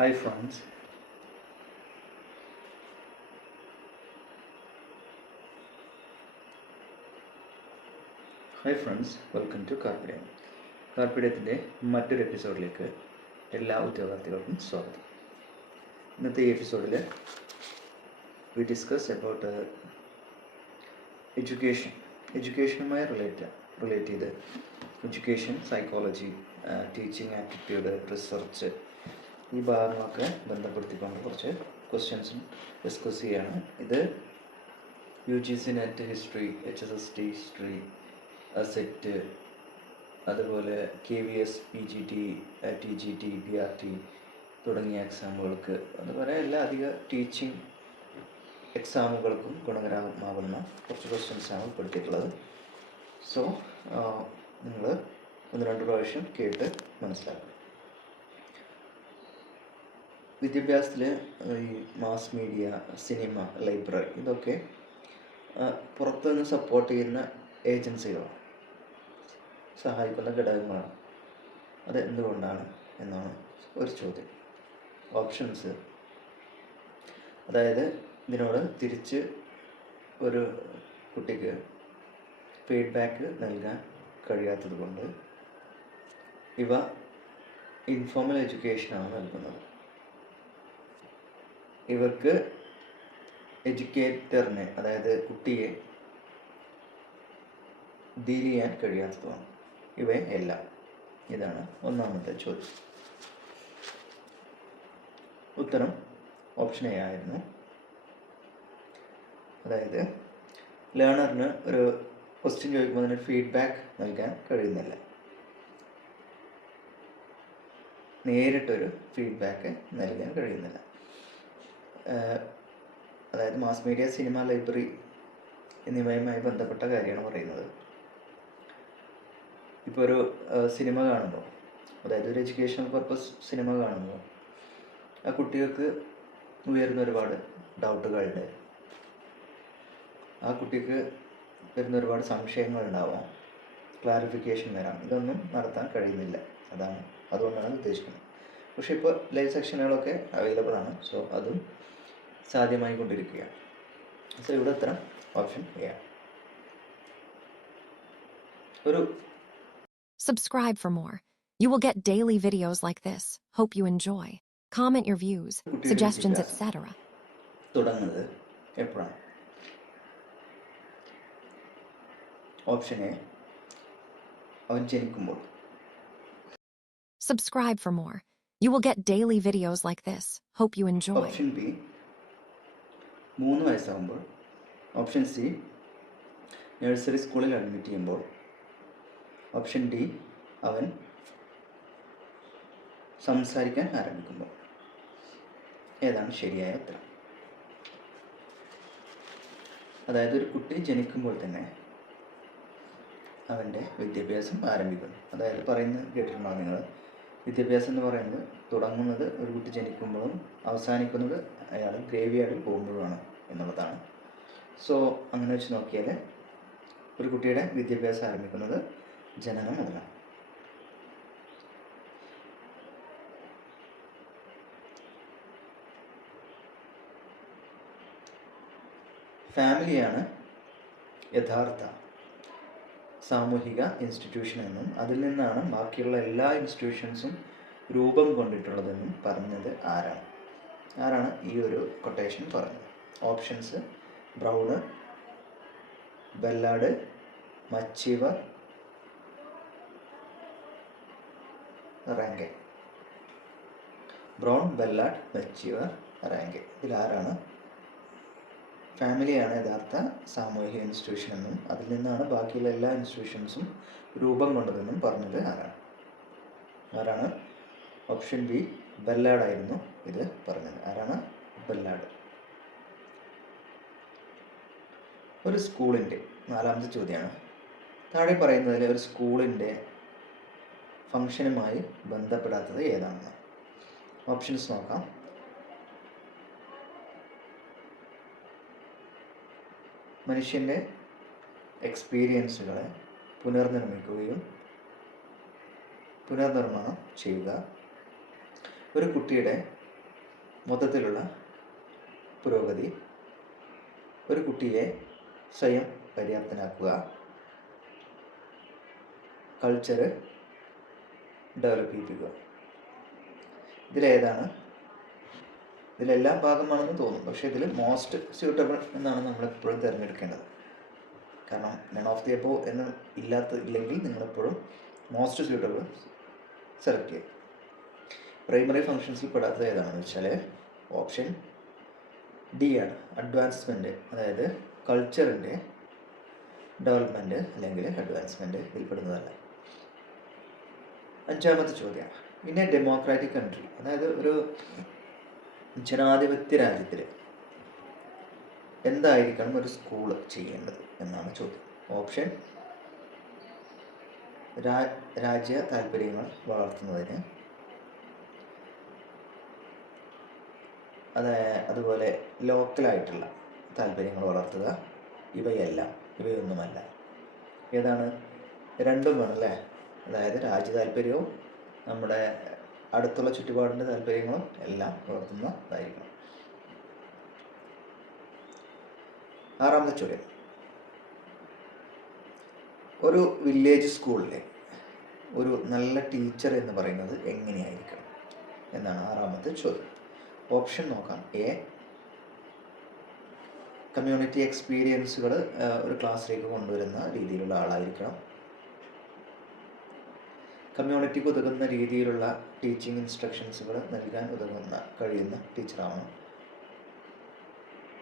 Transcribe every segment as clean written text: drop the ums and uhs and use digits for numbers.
Hi friends. Welcome to Carpidem. കാർപ്പിഡത്തിൻ്റെ മറ്റൊരു എപ്പിസോഡിലേക്ക് എല്ലാ ഉദ്യോഗാർത്ഥികൾക്കും സ്വാഗതം. ഇന്നത്തെ ഈ എപ്പിസോഡിൽ വി ഡിസ്കസ് അബൌട്ട് എഡ്യൂക്കേഷനുമായി റിലേറ്റ് ചെയ്ത് education, psychology, teaching aptitude, research ഈ ഭാഗങ്ങളൊക്കെ ബന്ധപ്പെടുത്തിക്കൊണ്ട് കുറച്ച് ക്വസ്റ്റ്യൻസും ഡിസ്കസ് ചെയ്യുകയാണ്. ഇത് UGC net history, HSST history, set, അതുപോലെ KVS, PGT, TGT, PRT തുടങ്ങിയ എക്സാമുകൾക്ക്, അതുപോലെ എല്ലാ അധിക ടീച്ചിങ് എക്സാമുകൾക്കും ഗുണകരമാകുന്ന കുറച്ച് ക്വസ്റ്റ്യൻസാണ് ഉൾപ്പെടുത്തിയിട്ടുള്ളത്. സോ നിങ്ങൾ 1-2 പ്രാവശ്യം കേട്ട് മനസ്സിലാക്കുക. വിദ്യാഭ്യാസത്തിൽ ഈ മാസ് മീഡിയ, സിനിമ, ലൈബ്രറി ഇതൊക്കെ പുറത്തുനിന്ന് സപ്പോർട്ട് ചെയ്യുന്ന ഏജൻസികളാണ്, സഹായിക്കുന്ന ഘടകങ്ങളാണ്. അത് എന്തുകൊണ്ടാണ് എന്നാണ് ഒരു ചോദ്യം. ഓപ്ഷൻസ്, അതായത് ഇതിനോട് തിരിച്ച് ഒരു കുട്ടിക്ക് ഫീഡ്ബാക്ക് നൽകാൻ കഴിയാത്തത് കൊണ്ട് ഇവ ഇൻഫോർമൽ എഡ്യൂക്കേഷനാണ് നൽകുന്നത്. ഇവർക്ക് എഡ്യൂക്കേറ്ററിനെ, അതായത് കുട്ടിയെ ഡീൽ ചെയ്യാൻ കഴിയാത്തതുമാണ്. ഇവയെല്ലാം. ഇതാണ് ഒന്നാമത്തെ ചോദ്യം. ഉത്തരം ഓപ്ഷൻ എ ആയിരുന്നു. അതായത് ലേണറിന് ഒരു ക്വസ്റ്റ്യൻ ചോദിക്കുമ്പോൾ അതിന് ഫീഡ്ബാക്ക് നൽകാൻ കഴിയുന്നില്ല, നേരിട്ടൊരു ഫീഡ്ബാക്ക് നൽകാൻ കഴിയുന്നില്ല. അതായത് മാസ് മീഡിയ, സിനിമ, ലൈബ്രറി എന്നിവയുമായി ബന്ധപ്പെട്ട കാര്യമാണ് പറയുന്നത്. ഇപ്പോൾ ഒരു സിനിമ കാണുമ്പോൾ, അതായത് ഒരു എഡ്യൂക്കേഷണൽ പർപ്പസ് സിനിമ കാണുമ്പോൾ ആ കുട്ടികൾക്ക് ഉയരുന്ന ഒരുപാട് ഡൗട്ടുകളുണ്ട്, ആ കുട്ടിക്ക് വരുന്ന ഒരുപാട് സംശയങ്ങളുണ്ടാവാം, ക്ലാരിഫിക്കേഷൻ വരാം. ഇതൊന്നും നടത്താൻ കഴിയുന്നില്ല. അതുകൊണ്ടാണ് ഉദ്ദേശിക്കുന്നത്. പക്ഷേ ഇപ്പോൾ ലൈവ് സെക്ഷനുകളൊക്കെ അവൈലബിൾ ആണ്. സോ അതും സാധ്യമായി കൊണ്ടിരിക്കുകയാണ്. സോ ഇവിടെ ഉത്തരം ഓപ്ഷൻ എ ആണ്. ഒരു Subscribe for more. You will get daily videos like this. Hope you enjoy. Comment your views, suggestions, etc. തുടങ്ങുന്നത് എപ്പോഴാണ്? ഓപ്ഷൻ എ, അവൻ ജനിക്കുമ്പോൾ. Subscribe for more. You will get daily videos like this. Hope you enjoy. Option B, 3 വയസ്സാകുമ്പോൾ. Option C, nursery സ്കൂളിൽ admit ചെയ്യുമ്പോൾ. Option D, അവൻ സംസാരിക്കാൻ ആരംഭിക്കുമ്പോൾ. ഏതാണ് ശരിയായ ഉത്തരം? അതായത് ഒരു കുട്ടി ജനിക്കുമ്പോൾ തന്നെ അവൻ്റെ വിദ്യാഭ്യാസം ആരംഭിക്കുന്നു. അതായത് പറയുന്നത് കേട്ടിട്ടുണ്ടോ നിങ്ങൾ? വിദ്യാഭ്യാസം എന്ന് പറയുന്നത് തുടങ്ങുന്നത് ഒരു കുട്ടി ജനിക്കുമ്പോഴും അവസാനിക്കുന്നത് അയാൾ ഗ്രേവ് യാർഡിൽ പോകുമ്പോഴുമാണ് എന്നുള്ളതാണ്. സോ അങ്ങനെ വെച്ച് നോക്കിയാൽ ഒരു കുട്ടിയുടെ വിദ്യാഭ്യാസം ആരംഭിക്കുന്നത് ജനനം മുതലാണ്. ഫാമിലിയാണ് യഥാർത്ഥ സാമൂഹിക ഇൻസ്റ്റിറ്റ്യൂഷൻ എന്നും അതിൽ നിന്നാണ് ബാക്കിയുള്ള എല്ലാ ഇൻസ്റ്റിറ്റ്യൂഷൻസും രൂപം കൊണ്ടിട്ടുള്ളതെന്നും പറഞ്ഞത് ആരാണ് ഈ ഒരു കൊട്ടേഷൻ പറഞ്ഞത്? Options: Brown, Ballard, MacIver, Ranke. Brown, Ballard, MacIver, Ranke. ഇതിലാരാണ് ഫാമിലിയാണ് യഥാർത്ഥ സാമൂഹിക ഇൻസ്റ്റിറ്റ്യൂഷൻ എന്നും അതിൽ നിന്നാണ് ബാക്കിയുള്ള എല്ലാ ഇൻസ്റ്റിറ്റ്യൂഷൻസും രൂപം കൊണ്ടതെന്നും പറഞ്ഞത് ആരാണ്? ഓപ്ഷൻ ബി, ബെല്ലാഡ് ആയിരുന്നു ഇത് പറഞ്ഞത്. ആരാണ്? ബെല്ലാഡ്. ഒരു സ്കൂളിൻ്റെ, 4ാമത്തെ ചോദ്യമാണ്, താഴെ പറയുന്നതിൽ ഒരു സ്കൂളിൻ്റെ ഫംഗ്ഷനുമായി ബന്ധപ്പെടാത്തത് ഏതാണെന്ന്. ഓപ്ഷൻസ് നോക്കാം. മനുഷ്യൻ്റെ എക്സ്പീരിയൻസുകളെ പുനർനിർമ്മാണം ചെയ്യുക, ഒരു കുട്ടിയുടെ മൊത്തത്തിലുള്ള പുരോഗതി, ഒരു കുട്ടിയെ സ്വയം പര്യാപ്തനാക്കുക, കൾച്ചർ ഡെവലപ്പ് ചെയ്യിപ്പിക്കുക. ഇതിലെല്ലാം ഭാഗമാണെന്ന് തോന്നും, പക്ഷേ ഇതിൽ മോസ്റ്റ് സ്യൂട്ടബിൾ എന്നാണ് നമ്മളെപ്പോഴും തിരഞ്ഞെടുക്കേണ്ടത്. കാരണം നൺ ഓഫ് ദി എബോവ് എന്ന് ഇല്ലെങ്കിൽ നിങ്ങളെപ്പോഴും മോസ്റ്റ് സ്യൂട്ടബിൾ സെലക്ട് ചെയ്യുക. പ്രൈമറി ഫങ്ഷൻസിൽ പെടാത്തത് ഏതാണെന്ന് വെച്ചാൽ ഓപ്ഷൻ ഡി ആണ്. അഡ്വാൻസ്മെൻറ്റ്, അതായത് കൾച്ചറിൻ്റെ ഡെവലപ്മെൻറ്റ് അല്ലെങ്കിൽ അഡ്വാൻസ്മെൻറ്റ് ഇതിൽപ്പെടുന്നതല്ല. 5ാമത്തെ ചോദ്യം, ഇൻ എ ഡെമോക്രാറ്റിക് കൺട്രി, അതായത് ഒരു ജനാധിപത്യ രാജ്യത്തിൽ എന്തായിരിക്കണം ഒരു സ്കൂൾ ചെയ്യേണ്ടത് എന്നാണ് ചോദ്യം. ഓപ്ഷൻ രാജ്യ താല്പര്യങ്ങൾ വളർത്തുന്നതിന്, അതുപോലെ ലോക്കലായിട്ടുള്ള താല്പര്യങ്ങൾ വളർത്തുക, ഇവയൊന്നുമല്ല. ഏതാണ്? രണ്ടും വേണമല്ലേ? അതായത് രാജ്യ താല്പര്യവും നമ്മുടെ അടുത്തുള്ള ചുറ്റുപാടിൻ്റെ താല്പര്യങ്ങളും എല്ലാം വളർത്തുന്നതായിരിക്കണം. 6ാമത്തെ ചോദ്യം, ഒരു വില്ലേജ് സ്കൂളിലെ ഒരു നല്ല ടീച്ചർ എന്ന് പറയുന്നത് എങ്ങനെയായിരിക്കണം എന്നാണ് 6ാമത്തെ ചോദ്യം. ഓപ്ഷൻ നോക്കാം. എ, കമ്മ്യൂണിറ്റി എക്സ്പീരിയൻസുകൾ ഒരു ക്ലാസ്സിലേക്ക് കൊണ്ടുവരുന്ന രീതിയിലുള്ള ആളായിരിക്കണം. കമ്മ്യൂണിറ്റിക്ക് ഉതകുന്ന രീതിയിലുള്ള ടീച്ചിങ് ഇൻസ്ട്രക്ഷൻസുകൾ നൽകാൻ കഴിയുന്ന ടീച്ചറാവണം.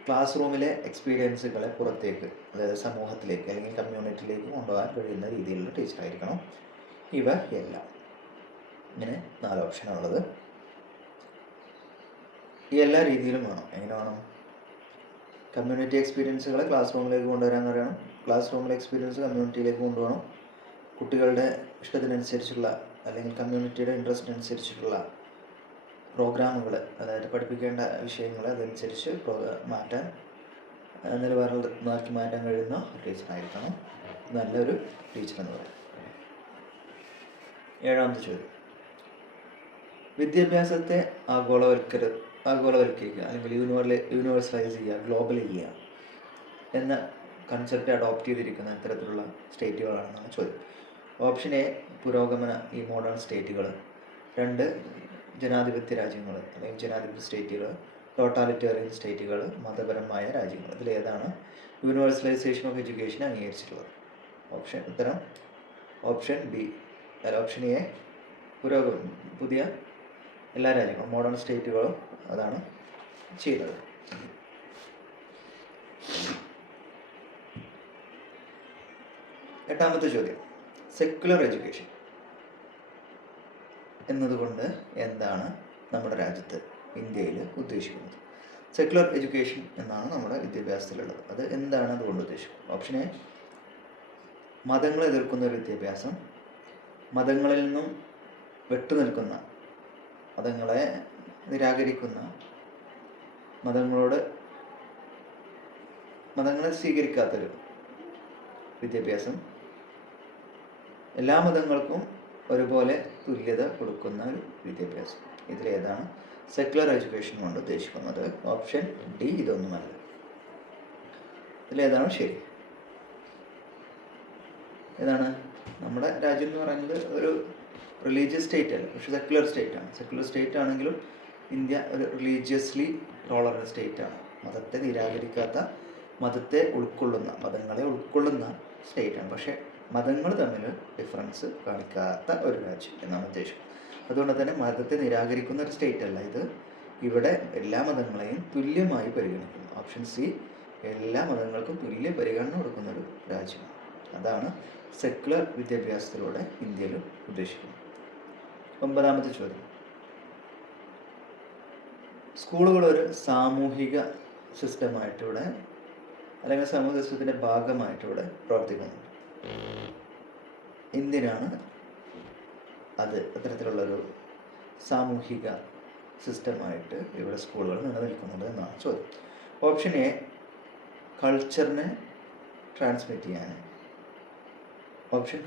ക്ലാസ് റൂമിലെ എക്സ്പീരിയൻസുകളെ പുറത്തേക്ക്, അതായത് സമൂഹത്തിലേക്ക് അല്ലെങ്കിൽ കമ്മ്യൂണിറ്റിയിലേക്ക് കൊണ്ടുപോകാൻ കഴിയുന്ന രീതിയിലുള്ള ടീച്ചറായിരിക്കണം. ഇവയെല്ലാം. ഇങ്ങനെ 4 ഓപ്ഷനാണുള്ളത്. ഈ എല്ലാ രീതിയിലും വേണം. എങ്ങനെ വേണം? കമ്മ്യൂണിറ്റി എക്സ്പീരിയൻസുകളെ ക്ലാസ് റൂമിലേക്ക് കൊണ്ടുവരാൻ കഴിയണം. ക്ലാസ് റൂമിലെ എക്സ്പീരിയൻസ് കമ്മ്യൂണിറ്റിയിലേക്ക് കൊണ്ടുപോകണം. കുട്ടികളുടെ ഇഷ്ടത്തിനനുസരിച്ചുള്ള അല്ലെങ്കിൽ കമ്മ്യൂണിറ്റിയുടെ ഇൻട്രസ്റ്റ് അനുസരിച്ചിട്ടുള്ള പ്രോഗ്രാമുകൾ, അതായത് പഠിപ്പിക്കേണ്ട വിഷയങ്ങൾ അതനുസരിച്ച് നിലവാരമാക്കി മാറ്റാൻ കഴിയുന്ന ടീച്ചറായിരിക്കണം നല്ലൊരു ടീച്ചർ എന്ന് പറയും. 7ാമത്തെ ചോദ്യം, വിദ്യാഭ്യാസത്തെ ആഗോളവൽക്കരിക്കുക അല്ലെങ്കിൽ യൂണിവേഴ്സലൈസ് ചെയ്യുക, ഗ്ലോബൽ ചെയ്യുക എന്ന കൺസെപ്റ്റ് അഡോപ്റ്റ് ചെയ്തിരിക്കുന്ന ഇത്തരത്തിലുള്ള സ്റ്റേറ്റുകളാണെന്നാണ് ചോദ്യം. ഓപ്ഷൻ എ, പുരോഗമന ഈ മോഡേൺ സ്റ്റേറ്റുകൾ. 2, ജനാധിപത്യ രാജ്യങ്ങൾ അല്ലെങ്കിൽ ജനാധിപത്യ സ്റ്റേറ്റുകൾ. ടോട്ടാലിറ്റേറിയൻ സ്റ്റേറ്റുകൾ, മതപരമായ രാജ്യങ്ങൾ. ഇതിലേതാണ് യൂണിവേഴ്സലൈസേഷൻ ഓഫ് എഡ്യൂക്കേഷൻ അംഗീകരിച്ചിട്ടുള്ളത്? ഉത്തരം ഓപ്ഷൻ ബി, ഓപ്ഷൻ എ, പുതിയ എല്ലാ രാജ്യങ്ങളും മോഡേൺ സ്റ്റേറ്റുകളും അതാണ് ചെയ്യുന്നത്. 8ാമത്തെ ചോദ്യം, സെക്യുലർ എഡ്യൂക്കേഷൻ എന്നതുകൊണ്ട് എന്താണ് നമ്മുടെ രാജ്യത്ത് ഇന്ത്യയിൽ ഉദ്ദേശിക്കുന്നത്? സെക്യുലർ എഡ്യൂക്കേഷൻ എന്നാണ് നമ്മുടെ വിദ്യാഭ്യാസത്തിലുള്ളത്. അത് എന്താണ് അതുകൊണ്ട് ഉദ്ദേശിക്കുന്നത്? ഓപ്ഷൻ എ, മതങ്ങളെ എതിർക്കുന്ന ഒരു വിദ്യാഭ്യാസം, മതങ്ങളിൽ നിന്നും വിട്ടുനിൽക്കുന്ന, മതങ്ങളെ നിരാകരിക്കുന്ന, മതങ്ങളെ സ്വീകരിക്കാത്തൊരു വിദ്യാഭ്യാസം, എല്ലാ മതങ്ങൾക്കും ഒരുപോലെ തുല്യത കൊടുക്കുന്ന ഒരു വിദ്യാഭ്യാസം. ഇതിലേതാണ് സെക്യുലർ എഡ്യൂക്കേഷൻ കൊണ്ട് ഉദ്ദേശിക്കുന്നത്? ഓപ്ഷൻ ഡി, ഇതൊന്നുമല്ല. ഇതിലേതാണ് ശരി? ഏതാണ്? നമ്മുടെ രാജ്യം എന്ന് പറയുന്നത് ഒരു റിലീജിയസ് സ്റ്റേറ്റ് അല്ല, പക്ഷെ സെക്യുലർ സ്റ്റേറ്റാണ്. സെക്യുലർ സ്റ്റേറ്റ് ആണെങ്കിലും ഇന്ത്യ ഒരു റിലീജിയസ്ലി ടോളറൻറ്റ് സ്റ്റേറ്റാണ്. മതത്തെ നിരാകരിക്കാത്ത, മതങ്ങളെ ഉൾക്കൊള്ളുന്ന സ്റ്റേറ്റാണ്. പക്ഷേ മതങ്ങൾ തമ്മിൽ ഡിഫറൻസ് കാണിക്കാത്ത ഒരു രാജ്യം എന്നാണ് ഉദ്ദേശം. അതുകൊണ്ട് തന്നെ മതത്തെ നിരാകരിക്കുന്ന ഒരു സ്റ്റേറ്റ് അല്ല ഇത്. ഇവിടെ എല്ലാ മതങ്ങളെയും തുല്യമായി പരിഗണിക്കുന്നു. ഓപ്ഷൻ സി, എല്ലാ മതങ്ങൾക്കും തുല്യ പരിഗണന കൊടുക്കുന്ന ഒരു രാജ്യമാണ്. അതാണ് സെക്യുലർ വിദ്യാഭ്യാസത്തിലൂടെ ഇന്ത്യയിൽ ഉദ്ദേശിക്കുന്നത്. 9ാമത്തെ ചോദ്യം, സ്കൂളുകൾ ഒരു സാമൂഹിക സിസ്റ്റമായിട്ടിവിടെ അല്ലെങ്കിൽ സാമൂഹിക സിസ്റ്റത്തിൻ്റെ ഭാഗമായിട്ടിവിടെ പ്രവർത്തിക്കുന്നുണ്ട്. എന്തിനാണ് അത് അത്തരത്തിലുള്ളൊരു സാമൂഹിക സിസ്റ്റമായിട്ട് ഇവിടെ സ്കൂളുകൾ നിലനിൽക്കുന്നത് എന്നാണ് ചോദ്യം. ഓപ്ഷൻ എ, കൾച്ചറിനെ ട്രാൻസ്മിറ്റ് ചെയ്യാൻ. ഓപ്ഷൻ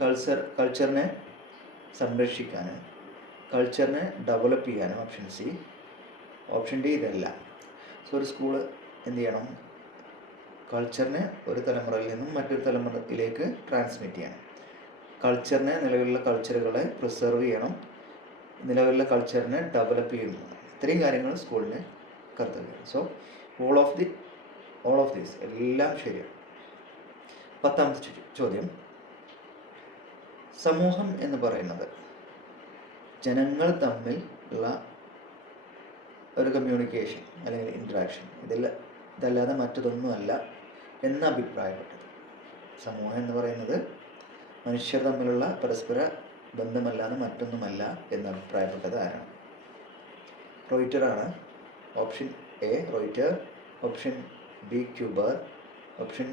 കൾച്ചറിനെ സംരക്ഷിക്കാൻ, കൾച്ചറിനെ ഡെവലപ്പ് ചെയ്യാനും. Option C. ഓപ്ഷൻ ഡി ഇതല്ല. സോ ഒരു സ്കൂൾ എന്ത് ചെയ്യണം? കൾച്ചറിനെ ഒരു തലമുറയിൽ നിന്നും മറ്റൊരു തലമുറയിലേക്ക് ട്രാൻസ്മിറ്റ് ചെയ്യണം. കൾച്ചറിനെ, നിലവിലുള്ള കൾച്ചറുകളെ പ്രിസർവ് ചെയ്യണം, നിലവിലുള്ള കൾച്ചറിനെ ഡെവലപ്പ് ചെയ്യുന്നു. ഇത്രയും കാര്യങ്ങൾ സ്കൂളിന് കർത്തവ്യമാണ്. സോ ഓൾ ഓഫ് ദീസ് എല്ലാം ശരിയാണ്. 10ാമത്തെ ചോദ്യം, സമൂഹം എന്ന് പറയുന്നത് ജനങ്ങൾ തമ്മിൽ ഉള്ള ഒരു കമ്മ്യൂണിക്കേഷൻ അല്ലെങ്കിൽ ഇൻട്രാക്ഷൻ, ഇതല്ലാതെ മറ്റതൊന്നുമല്ല എന്ന് അഭിപ്രായപ്പെട്ടത്. സമൂഹം എന്ന് പറയുന്നത് മനുഷ്യർ തമ്മിലുള്ള പരസ്പര ബന്ധമല്ലാതെ മറ്റൊന്നുമല്ല എന്ന് അഭിപ്രായപ്പെട്ടത് ആരാണ്? റോയിറ്ററാണ്. Option A Reuter, option B Cuber, option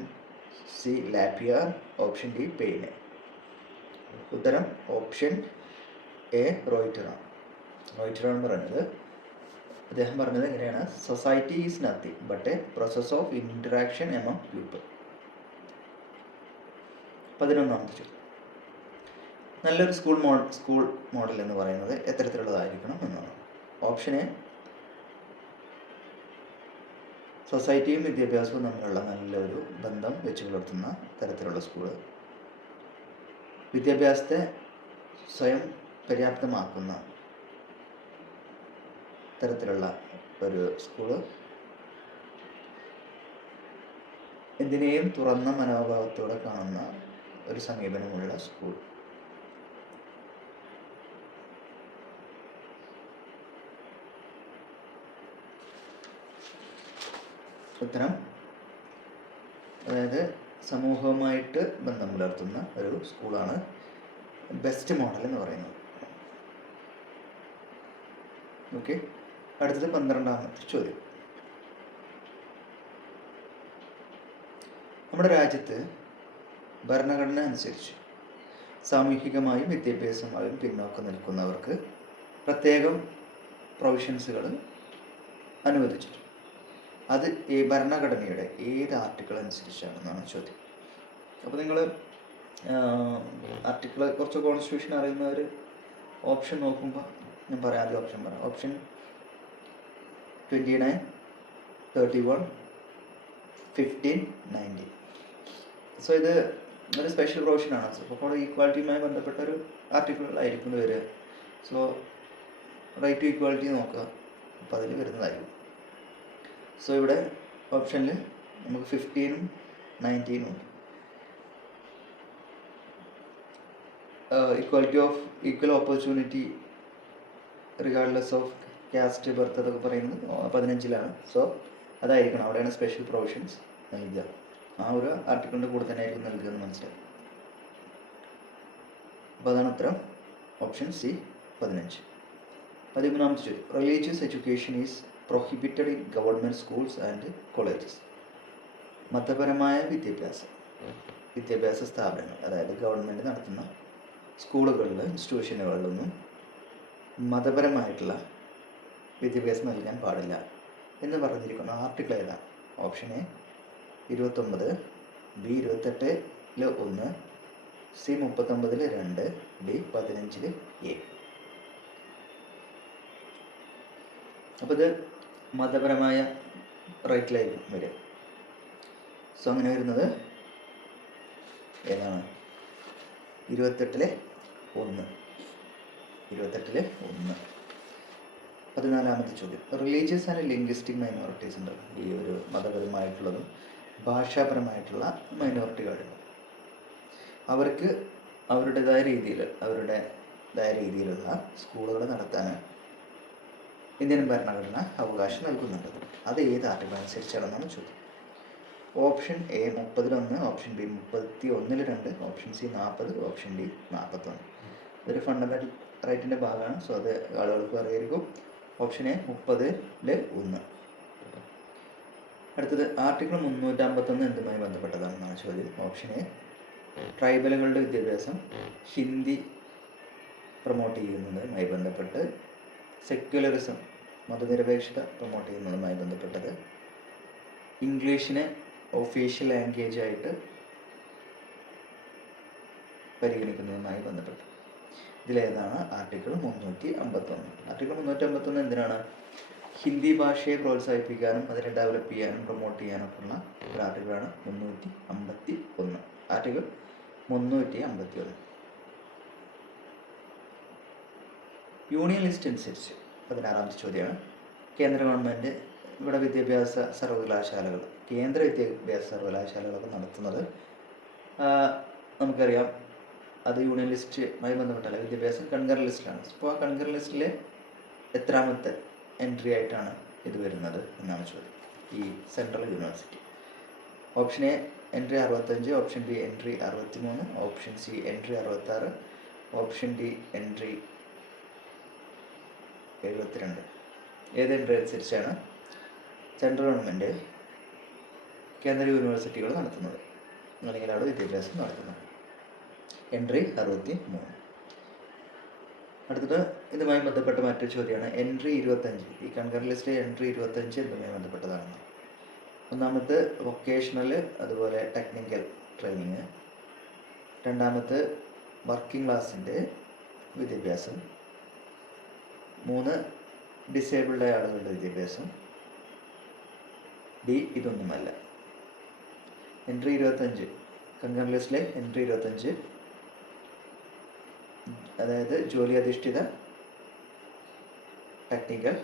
C Lapiere, option D Payne. ഉത്തരം ഓപ്ഷൻ എ റോയിറ്ററാണ്. റോയിറ്ററാണ് പറഞ്ഞത്. അദ്ദേഹം പറഞ്ഞത് എങ്ങനെയാണ്? Society is nothing but a process of interaction among people. 11ാമത്തെ ചോദ്യം, നല്ലൊരു സ്കൂൾ മോഡൽ എന്ന് പറയുന്നത് എത്തരത്തിലുള്ളതായിരിക്കണം എന്നാണ്. ഓപ്ഷൻ എ സൊസൈറ്റിയും വിദ്യാഭ്യാസവും തമ്മിലുള്ള നല്ലൊരു ബന്ധം വെച്ച് പുലർത്തുന്ന തരത്തിലുള്ള സ്കൂള്, വിദ്യാഭ്യാസത്തെ സ്വയം പര്യാപ്തമാക്കുന്ന തരത്തിലുള്ള ഒരു സ്കൂള്, എന്തിനേയും തുറന്ന മനോഭാവത്തോടെ കാണുന്ന ഒരു സമീപനമുള്ള സ്കൂൾ. ഉത്തരം, അതായത് സമൂഹവുമായിട്ട് ബന്ധം പുലർത്തുന്ന ഒരു സ്കൂളാണ് ബെസ്റ്റ് മോഡൽ എന്ന് പറയുന്നത്. ഓക്കെ, അടുത്തത് 12ാമത്തെ ചോദ്യം. നമ്മുടെ രാജ്യത്ത് ഭരണഘടന അനുസരിച്ച് സാമൂഹികമായും വിദ്യാഭ്യാസമായും പിന്നോക്കം നിൽക്കുന്നവർക്ക് പ്രത്യേകം പ്രൊവിഷൻസുകൾ അനുവദിച്ചിട്ടുണ്ട്. അത് ഈ ഭരണഘടനയുടെ ഏത് ആർട്ടിക്കിൾ അനുസരിച്ചാണെന്നാണ് ചോദ്യം. അപ്പോൾ നിങ്ങൾ ആർട്ടിക്കിൾ കുറച്ച് കോൺസ്റ്റിറ്റ്യൂഷൻ അറിയുന്നവർ ഓപ്ഷൻ നോക്കുമ്പോൾ ഞാൻ പറയാം, ആദ്യം ഓപ്ഷൻ പറയാം. ഓപ്ഷൻ 29, 31, 15, 19. സോ ഇത് ഒരു സ്പെഷ്യൽ പ്രൊവിഷനാണ്. അപ്പോൾ ഈക്വാലിറ്റിയുമായി ബന്ധപ്പെട്ട ഒരു ആർട്ടിക്കിളായിരിക്കും വരിക. സോ റൈറ്റ് ടു ഈക്വാലിറ്റി നോക്കുക, അപ്പോൾ അതിൽ വരുന്നതായിരിക്കും. സോ ഇവിടെ ഓപ്ഷനിൽ നമുക്ക് 15ഉം 19ഉം ഉണ്ട്. Equality of equal opportunity regardless of caste, birth അതൊക്കെ പറയുന്നത് 15ലാണ്. സോ അതായിരിക്കണം, അവിടെയാണ് സ്പെഷ്യൽ പ്രൊവിഷൻസ് നൽകുക. ആ ഒരു ആർട്ടിക്കിളിൻ്റെ കൂടെ തന്നെ ആയിരിക്കും നൽകുക എന്ന് മനസ്സിലാക്കും. അപ്പോൾ അതാണ് ഉത്തരം, ഓപ്ഷൻ സി 15. 13ാമത്തെ ചോദ്യം, religious education is prohibited in government schools and colleges. മതപരമായ വിദ്യാഭ്യാസ സ്ഥാപനങ്ങൾ, അതായത് ഗവൺമെൻറ് നടത്തുന്ന സ്കൂളുകളിൽ, ഇൻസ്റ്റിറ്റ്യൂഷനുകളിലൊന്നും മതപരമായിട്ടുള്ള വിദ്യാഭ്യാസം നൽകാൻ പാടില്ല എന്ന് പറഞ്ഞിരിക്കുന്ന ആർട്ടിക്കിൾ ഏതാണ്? Option A 29, B 28-1, C 39-2, D 15-A. അപ്പോൾ ഇത് മതപരമായ റൈറ്റിലായിരിക്കും വരിക. സോ അങ്ങനെ വരുന്നത് ഏതാണ്? 28-1. 14ാമത്തെ ചോദ്യം, റിലീജിയസ് ആൻഡ് ലിംഗ്വിസ്റ്റിക് മൈനോറിറ്റീസ് ഉണ്ട്. ഈ ഒരു മതപരമായിട്ടുള്ളതും ഭാഷാപരമായിട്ടുള്ള മൈനോറിറ്റികളുണ്ട്. അവർക്ക് അവരുടേതായ രീതിയിലുള്ള സ്കൂളുകൾ നടത്താൻ ഇന്ത്യൻ ഭരണഘടന അവകാശം നൽകുന്നുണ്ട്. അത് ഏത് ആർട്ടിക്കിൾ അനുസരിച്ചാണെന്നാണ് ചോദ്യം. Option A 30-1, option B 31-2, option C 40, option D 41. ഇതൊരു ഫണ്ടമെൻ്റൽ റൈറ്റിൻ്റെ ഭാഗമാണ്. സോ അത് ആളുകൾക്ക് അറിയായിരിക്കും. Option A 30-1. അടുത്തത് ആർട്ടിക്കിൾ 351 എന്തുമായി ബന്ധപ്പെട്ടതാണെന്നാണ് ചോദ്യം. ഓപ്ഷൻ എ ട്രൈബലുകളുടെ വിദ്യാഭ്യാസം ഹിന്ദി പ്രൊമോട്ട് ചെയ്യുന്നതുമായി ബന്ധപ്പെട്ട്, സെക്യുലറിസം മതനിരപേക്ഷത പ്രൊമോട്ട് ചെയ്യുന്നതുമായി ബന്ധപ്പെട്ടത്, ഇംഗ്ലീഷിനെ ഒഫീഷ്യൽ ലാംഗ്വേജ് ആയിട്ട് പരിഗണിക്കുന്നതുമായി ഹിന്ദി ഭാഷയെ പ്രോത്സാഹിപ്പിക്കാനും അതിനെ ഡെവലപ്പ് ചെയ്യാനും പ്രൊമോട്ട് ചെയ്യാനൊക്കെ ഉള്ള ഒരു ആർട്ടിക്കിളാണ് 351. ആർട്ടിക്കിൾ 351. യൂണിയൻ ലിസ്റ്റ് അനുസരിച്ച് 16ാമത്തെ ചോദ്യമാണ്. കേന്ദ്ര ഗവൺമെൻറ് ഇവിടെ വിദ്യാഭ്യാസ സർവകലാശാലകൾ, കേന്ദ്ര വിദ്യാഭ്യാസ സർവകലാശാലകളൊക്കെ നടത്തുന്നത് നമുക്കറിയാം, അത് യൂണിയൻ ലിസ്റ്റുമായി ബന്ധപ്പെട്ടല്ല, വിദ്യാഭ്യാസം കൺകറന്റ് ലിസ്റ്റിലാണ്. അപ്പോൾ ആ കൺകറന്റ് ലിസ്റ്റിലെ എത്രാമത്തെ എൻട്രി ആയിട്ടാണ് ഇത് വരുന്നത് എന്നാണ് ചോദ്യം. ഈ central university. Option A entry 65, option B entry 63, option C entry 66, option D entry 72. ഏത് എൻട്രി അനുസരിച്ചാണ് സെൻട്രൽ ഗവൺമെൻറ് കേന്ദ്ര യൂണിവേഴ്സിറ്റികൾ നടത്തുന്നത്, അല്ലെങ്കിൽ അവിടെ വിദ്യാഭ്യാസം നടത്തുന്നത്? എൻട്രി 63. അടുത്തത് ഇതുമായി ബന്ധപ്പെട്ട മറ്റൊരു ചോദ്യമാണ് എൻട്രി 25. ഈ കൺകറന്റ് ലിസ്റ്റിലെ എൻട്രി 25 എന്തുമായി ബന്ധപ്പെട്ടതാണ്? ഒന്നാമത്തെ വൊക്കേഷണൽ, അതുപോലെ ടെക്നിക്കൽ ട്രെയിനിങ്. രണ്ടാമത്തെ വർക്കിംഗ് ക്ലാസ്സിൻ്റെ വിദ്യാഭ്യാസം. 3 ഡിസേബിൾഡ് ആയ ആളുകളുടെ വിദ്യാഭ്യാസം. ഡി ഇതൊന്നുമല്ല. എൻട്രി 25, കൺകറന്റ് ലിസ്റ്റിലെ എൻട്രി 25 അതായത് ജോലി അധിഷ്ഠിത ടെക്നിക്കൽ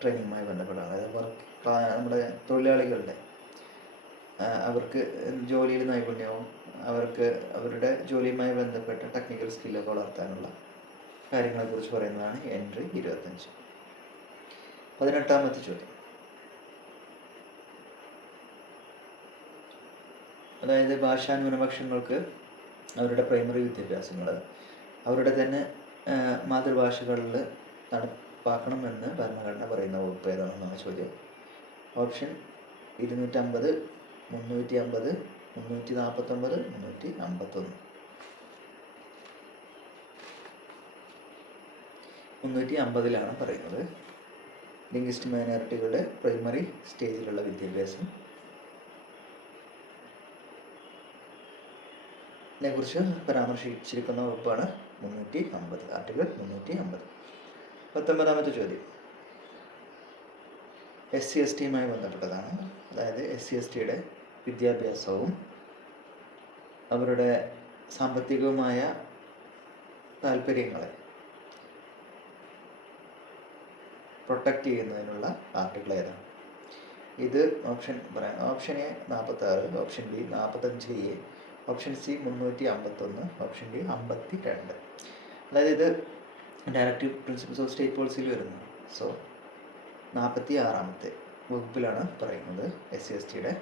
ട്രെയിനിങ്ങുമായി ബന്ധപ്പെട്ടാണ്. അതായത് നമ്മുടെ തൊഴിലാളികളുടെ അവർക്ക് ജോലിയിൽ നൈപുണ്യവും അവർക്ക് അവരുടെ ജോലിയുമായി ബന്ധപ്പെട്ട ടെക്നിക്കൽ സ്കില്ലൊക്കെ വളർത്താനുള്ള കാര്യങ്ങളെക്കുറിച്ച് പറയുന്നതാണ് എൻട്രി 25. 18ാമത്തെ ചോദ്യം. അതായത് ഭാഷാ ന്യൂനപക്ഷങ്ങൾക്ക് അവരുടെ പ്രൈമറി വിദ്യാഭ്യാസങ്ങൾ അവരുടെ തന്നെ മാതൃഭാഷകളിൽ നടപ്പാക്കണമെന്ന് ഭരണഘടന പറയുന്ന വകുപ്പ് ഏതാണെന്നാണ് ചോദ്യം. ഓപ്ഷൻ 250, 350, 349, 351. 350ലാണ് പറയുന്നത്. ലിംഗ്വിസ്റ്റ് മൈനോറിറ്റികളുടെ പ്രൈമറി സ്റ്റേജിലുള്ള വിദ്യാഭ്യാസം കുറിച്ച് പരാമർശിച്ചിരിക്കുന്ന വകുപ്പാണ് 350, ആർട്ടിക്കിൾ 350. 19ാമത്തെ ചോദ്യം SC/ST ബന്ധപ്പെട്ടതാണ്. അതായത് SC/STയുടെ വിദ്യാഭ്യാസവും അവരുടെ സാമ്പത്തികവുമായ താല്പര്യങ്ങളെ പ്രൊട്ടക്റ്റ് ചെയ്യുന്നതിനുള്ള ആർട്ടിക്കിൾ ഏതാണ്? ഇത് ഓപ്ഷൻ പറയാം. Option A 46, option B 45A, option C 351, option D 52. അതായത് ഇത് ഡയറക്റ്റീവ് പ്രിൻസിപ്പിൾസ് ഓഫ് സ്റ്റേറ്റ് പോളിസിയിൽ വരുന്നു. സോ 46ാമത്തെ വകുപ്പിലാണ് പറയുന്നത് SC/STയുടെ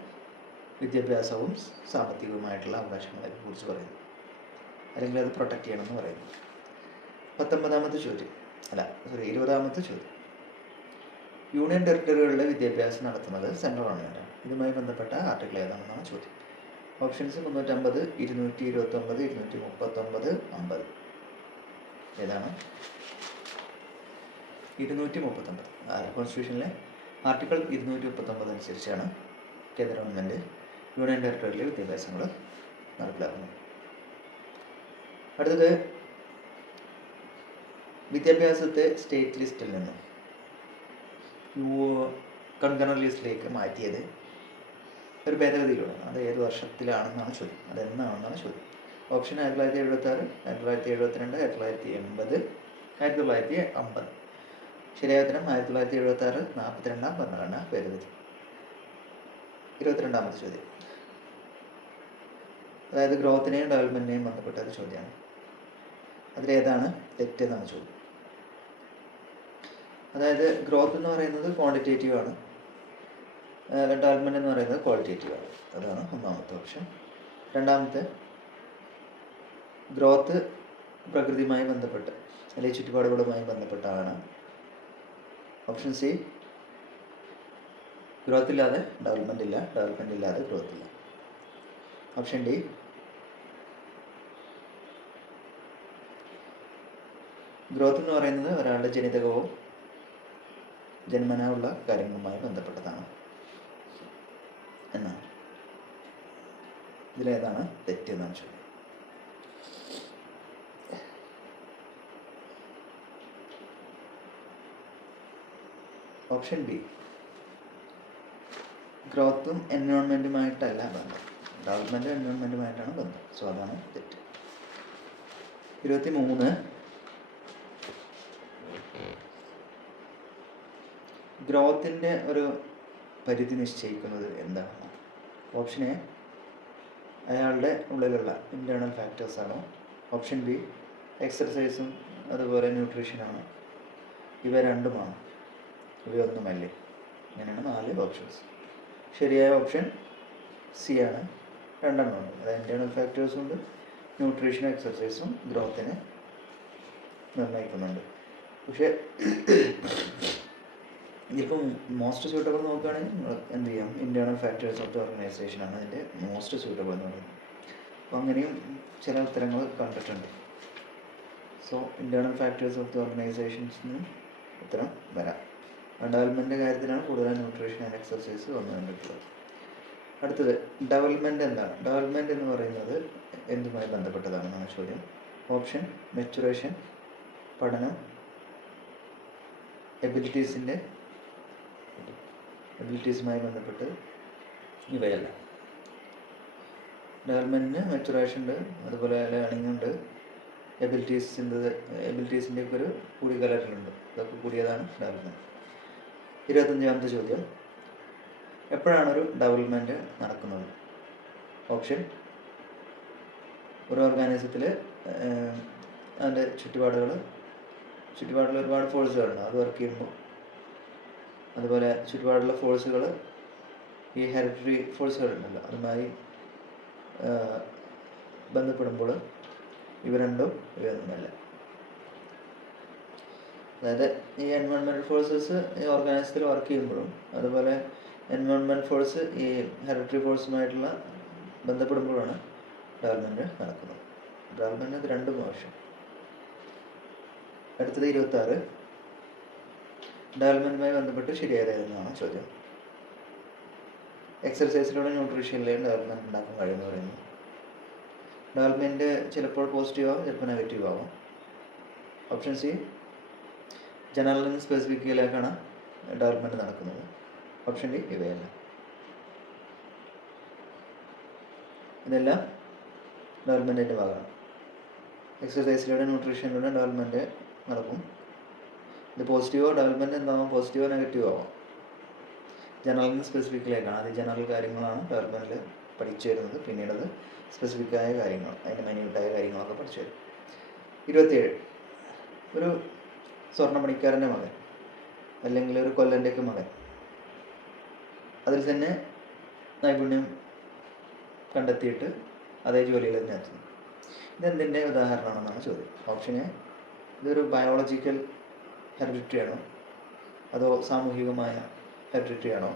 വിദ്യാഭ്യാസവും സാമ്പത്തികവുമായിട്ടുള്ള അവകാശങ്ങളെ കുറിച്ച് പറയുന്നു, അല്ലെങ്കിൽ അത് പ്രൊട്ടക്റ്റ് ചെയ്യണമെന്ന് പറയുന്നു. 19ാമത്തെ ചോദ്യം 20ാമത്തെ ചോദ്യം. യൂണിയൻ ടെറിട്ടറികളിലെ വിദ്യാഭ്യാസം നടത്തുന്നത് സെൻട്രൽ ഗവൺമെൻറ്റാണ്. ഇതുമായി ബന്ധപ്പെട്ട ആർട്ടിക്കിൾ ഏതാണെന്നാണ് ചോദ്യം. ഓപ്ഷൻസ് 350, 229, 239, 50. ഏതാണ്? 239. കോൺസ്റ്റിറ്റ്യൂഷനിലെ ആർട്ടിക്കിൾ 239 അനുസരിച്ചാണ് കേന്ദ്ര ഗവൺമെൻറ് യൂണിയൻ ടെറിട്ടറിയിലെ വിദ്യാഭ്യാസങ്ങൾ നടപ്പിലാക്കുന്നത്. അടുത്തത് വിദ്യാഭ്യാസത്തെ സ്റ്റേറ്റ് ലിസ്റ്റിൽ നിന്നും കൺകറന്റ് ലിസ്റ്റിലേക്ക് മാറ്റിയത് ഒരു ഭേദഗതിയിലൂടെ. അത് ഏത് വർഷത്തിലാണെന്നാണ് ചോദ്യം, അതെന്നാണെന്നാണ് ചോദ്യം. ഓപ്ഷൻ 1976, 1972, 1980, 1950. ശരിയായ ഉത്തരം 1976, 42ാം ഭരണഘടനാ ഭേദഗതി. 22ാമത്തെ ചോദ്യം. അതായത് ഗ്രോത്തിനെയും ഡെവലപ്മെൻറ്റിനെയും ബന്ധപ്പെട്ട ഒരു ചോദ്യമാണ്. അതിലേതാണ് തെറ്റെന്നാണ് ചോദ്യം. അതായത് ഗ്രോത്ത് എന്ന് പറയുന്നത് ക്വാണ്ടിറ്റേറ്റീവ് ആണ്, ഡെവലപ്മെൻറ്റ് എന്ന് പറയുന്നത് ക്വാളിറ്റേറ്റീവ് ആണ്. അതാണ് ഒന്നാമത്തെ ഓപ്ഷൻ. രണ്ടാമത്തെ ഗ്രോത്ത് പ്രകൃതിയുമായി ബന്ധപ്പെട്ട് അല്ലെങ്കിൽ ചുറ്റുപാടുകളുമായി ബന്ധപ്പെട്ടാണ്. ഓപ്ഷൻ സി ഗ്രോത്ത് ഇല്ലാതെ ഡെവലപ്മെൻ്റ് ഇല്ല, ഡെവലപ്മെൻ്റ് ഇല്ലാതെ ഗ്രോത്ത് ഇല്ല. ഓപ്ഷൻ ഡി ഗ്രോത്ത് എന്ന് പറയുന്നത് ഒരാളുടെ ജനിതകവും ജന്മനാ ഉള്ള കാര്യങ്ങളുമായി ബന്ധപ്പെട്ടതാണ് എന്നാണ്. ഇതിലേതാണ് തെറ്റ് എന്നാണ് ചോദ്യം. ഓപ്ഷൻ ബി, ഗ്രോത്തും എൻവയോൺമെൻറ്റുമായിട്ടല്ല ബന്ധം, ഡെവലപ്മെൻറ്റും എൻവയോൺമെൻറ്റുമായിട്ടാണ് ബന്ധം. സോ അതാണ് തെറ്റ്. 23, ഗ്രോത്തിൻ്റെ ഒരു പരിധി നിശ്ചയിക്കുന്നത് എന്താണ്? ഓപ്ഷൻ എ, അയാളുടെ ഉള്ളിലുള്ള ഇൻറ്റേർണൽ ഫാക്ടേഴ്സാണോ? ഓപ്ഷൻ ബി, എക്സർസൈസും അതുപോലെ ന്യൂട്രീഷനാണോ? ഇവ രണ്ടുമാണോ? ഇവയൊന്നുമല്ലേ? ഇങ്ങനെയാണ് 4 ഓപ്ഷൻസ്. ശരിയായ ഓപ്ഷൻ സി ആണ്. രണ്ടെണ്ണമുണ്ട്. അതായത് ഇൻറ്റേർണൽ ഫാക്ടേഴ്സും ഉണ്ട്, ന്യൂട്രീഷനും എക്സർസൈസും ഗ്രോത്തിനെ നിർണ്ണയിക്കുന്നുണ്ട്. പക്ഷേ ഇതിപ്പം മോസ്റ്റ് സ്യൂട്ടബിൾ നോക്കുകയാണെങ്കിൽ നിങ്ങൾ എന്ത് ചെയ്യാം, ഇൻറ്റേർണൽ ഫാക്ടേഴ്സ് ഓഫ് ദി ഓർഗനൈസേഷനാണ് അതിൻ്റെ മോസ്റ്റ് സ്യൂട്ടബിൾ എന്ന് പറയുന്നത്. അപ്പോൾ അങ്ങനെയും ചില ഉത്തരങ്ങൾ കണ്ടിട്ടുണ്ട്. So internal factors of the ഓർഗനൈസേഷൻസിന് ഉത്തരം വരാം. ഡെവലപ്മെൻറ്റിൻ്റെ കാര്യത്തിലാണ് കൂടുതൽ ന്യൂട്രീഷൻ ആൻഡ് എക്സർസൈസ് വന്നു കണ്ടിട്ടുള്ളത്. അടുത്തത് ഡെവലപ്മെൻറ്റ് എന്താണ്? ഡെവലപ്മെൻറ്റ് എന്ന് പറയുന്നത് എന്തുമായി ബന്ധപ്പെട്ടതാണെന്നാണ് ചോദ്യം. ഓപ്ഷൻ മെച്ചുറേഷൻ, പഠനം, എബിലിറ്റീസുമായി ബന്ധപ്പെട്ട് ഇവയല്ല. ഡെവലപ്മെൻറ്റിന് മെച്ചുറേഷൻ ഉണ്ട്, അതുപോലെ ലേണിംഗ് ഉണ്ട്, എബിലിറ്റീസിൻ്റെ ഒക്കെ ഒരു കൂടിക്കലരലുണ്ട്. ഇതൊക്കെ കൂടിയതാണ് ഡെവലപ്മെൻറ്റ്. 25ാമത്തെ ചോദ്യം, എപ്പോഴാണ് ഒരു ഡെവലപ്മെൻറ്റ് നടക്കുന്നത്? ഓപ്ഷൻ, ഒരു ഓർഗാനിസത്തിൽ അതിൻ്റെ ചുറ്റുപാടിൽ ഒരുപാട് ഫോഴ്സുകളുണ്ട്, അത് വർക്ക് ചെയ്യുമ്പോൾ, അതുപോലെ ചുറ്റുപാടുള്ള ഫോഴ്സുകൾ ഈ ഹെറിഡിറ്ററി ഫോഴ്സുകളുണ്ടല്ലോ അതുമായി ബന്ധപ്പെടുമ്പോൾ ഇവയൊന്നുമല്ല. അതായത് ഈ എൻവയോൺമെൻറ്റൽ ഫോഴ്സസ് ഈ ഓർഗനൈസത്തിൽ വർക്ക് ചെയ്യുമ്പോഴും, അതുപോലെ എൻവയോൺമെൻറ്റ് ഫോഴ്സ് ഈ ഹെറിഡിറ്ററി ഫോഴ്സുമായിട്ടുള്ള ബന്ധപ്പെടുമ്പോഴാണ് ഡെവലപ്മെൻറ്റ് നടക്കുന്നത്. ഡെവലപ്മെൻറ്റ് ഇത് രണ്ടും ആവശ്യം. അടുത്തത് 26, ഡെവലപ്മെൻറ്റുമായി ബന്ധപ്പെട്ട് ശരിയായതെന്നാണ് ചോദ്യം. എക്സർസൈസിലൂടെ ന്യൂട്രീഷനിലെയും ഡെവലപ്മെൻറ്റ് ഉണ്ടാക്കാൻ കഴിയുമെന്ന് പറയുന്നു. ഡെവലപ്മെൻറ്റ് ചിലപ്പോൾ പോസിറ്റീവ് ആവും, ചിലപ്പോൾ നെഗറ്റീവ് ആവും. ഓപ്ഷൻ സി, ജനറൽ നിന്ന് സ്പെസിഫിക്കിലേക്കാണ് ഡെവലപ്മെൻറ്റ് നടക്കുന്നത്. ഓപ്ഷൻ ഡി, ഇവയല്ല. ഇതെല്ലാം ഡെവലപ്മെൻറ്റിൻ്റെ ഭാഗമാണ്. എക്സർസൈസിലൂടെ ന്യൂട്രീഷനിലൂടെ ഡെവലപ്മെൻറ്റ് നടക്കും. ഇത് പോസിറ്റീവോ ഡെവലപ്മെൻറ്റ് എന്താവും, പോസിറ്റീവോ നെഗറ്റീവോ ആവാം. ജനറൽ നിന്ന് സ്പെസിഫിക്കിലേക്കാണ്. ആദ്യം ജനറൽ കാര്യങ്ങളാണ് ഡെവലപ്മെൻറ്റിൽ പഠിച്ചു വരുന്നത്, പിന്നീട് അത് സ്പെസിഫിക്കായ കാര്യങ്ങൾ, അതിൻ്റെ മൈന്യൂട്ടായ കാര്യങ്ങളൊക്കെ പഠിച്ചു വരും. 27, ഒരു സ്വർണ്ണപ്പണിക്കാരൻ്റെ മകൻ അല്ലെങ്കിൽ ഒരു കൊല്ലൻ്റെയൊക്കെ മകൻ അതിൽ തന്നെ നൈപുണ്യം കണ്ടെത്തിയിട്ട് അതേ ജോലിയിൽ തന്നെ എത്തുന്നു. ഇതെന്തിൻ്റെ ഉദാഹരണമാണെന്നാണ് ചോദ്യം. ഓപ്ഷൻ എ, ഇതൊരു ബയോളജിക്കൽ ഹെറിഡിറ്ററി ആണോ, അതോ സാമൂഹികമായ ഹെറിഡിറ്ററി ആണോ,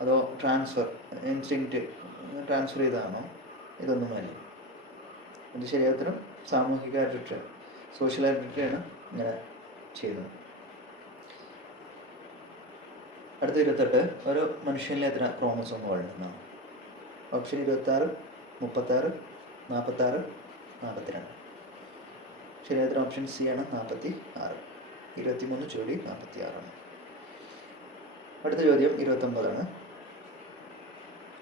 അതോ ഇൻസ്റ്റിങ്ക്റ്റ് ട്രാൻസ്ഫർ ചെയ്തതാണോ? ഇതൊന്നുമല്ല. ഇത് ശരിയായ ഉത്തരം സാമൂഹിക ഹെറിഡിറ്ററി, സോഷ്യൽ ഹെറിഡിറ്ററിയാണ് ഇങ്ങനെ ചെയ്യുന്നത്. അടുത്ത 28, ഒരു മനുഷ്യനിൽ എത്ര ക്രോമസോമുകൾ ഉണ്ടെന്നാണ്. ഓപ്ഷൻ 26, 36, 46, 42. ശരിയായ ഉത്തരം ഓപ്ഷൻ സി ആണ്, 46. 23 ജോഡി 46ആണ്. അടുത്ത ചോദ്യം 29ആണ്.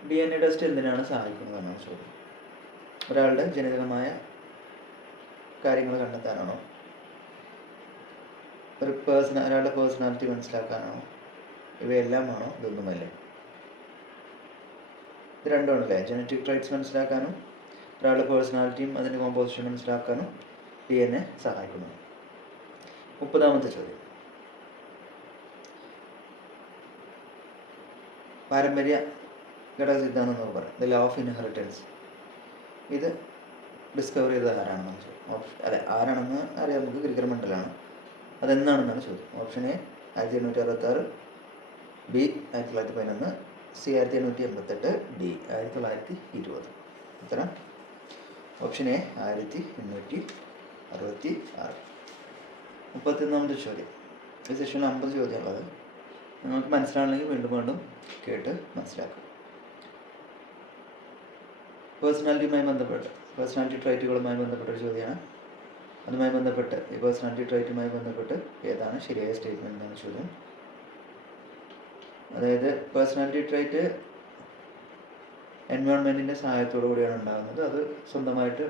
DNA ടെസ്റ്റ് എന്തിനാണ് സഹായിക്കുന്നതെന്നാണ് ചോദ്യം. ഒരാളുടെ ജനിതകമായ കാര്യങ്ങൾ കണ്ടെത്താനാണോ, ഒരാളുടെ പേഴ്സണാലിറ്റി മനസ്സിലാക്കാനാണോ, ഇവയെല്ലാമാണോ? ഇതൊന്നുമല്ലേ. ഇത് രണ്ടുമാണല്ലേ. ജനറ്റിക് ട്രൈറ്റ്സ് മനസ്സിലാക്കാനും ഒരാളുടെ പേഴ്സണാലിറ്റിയും അതിൻ്റെ കോമ്പോസിഷൻ മനസ്സിലാക്കാനും DNA സഹായിക്കുന്നു. 30ാമത്തെ ചോദ്യം, പാരമ്പര്യ ഘടക സിദ്ധാന്തം എന്ന് പറയും, ദ ലോ ഓഫ് ഇൻഹെറിറ്റൻസ്. ഇത് ഡിസ്കവർ ചെയ്തത് ആരാണെന്നാണ് ചോദ്യം. ആരാണെന്ന് അറിയാം നമുക്ക്, ഗ്രിഗർ മെൻഡലാണ്. അതെന്നാണെന്നാണ് ചോദ്യം. Option A 1866, B 1911, C 1888, D 1920. ഉത്തരം ഓപ്ഷൻ എ 1866. 31ാമത്തെ ചോദ്യം. ഈ സെഷനിൽ 50 ചോദ്യമുള്ളത്. നിങ്ങൾക്ക് മനസ്സിലാണെങ്കിൽ വീണ്ടും കേട്ട് മനസ്സിലാക്കും. പേഴ്സണാലിറ്റി ട്രൈറ്റുകളുമായി ബന്ധപ്പെട്ടൊരു ചോദ്യമാണ്. അതുമായി ബന്ധപ്പെട്ട് ഈ പേഴ്സണാലിറ്റി ട്രൈറ്റുമായി ബന്ധപ്പെട്ട് ഏതാണ് ശരിയായ സ്റ്റേറ്റ്മെൻറ്റ് എന്നാണ് ചോദ്യം. അതായത് പേഴ്സണാലിറ്റി ട്രൈറ്റ് എൻവയോൺമെൻറ്റിൻ്റെ സഹായത്തോടു കൂടിയാണ് ഉണ്ടാകുന്നത്, അത് സ്വന്തമായിട്ട്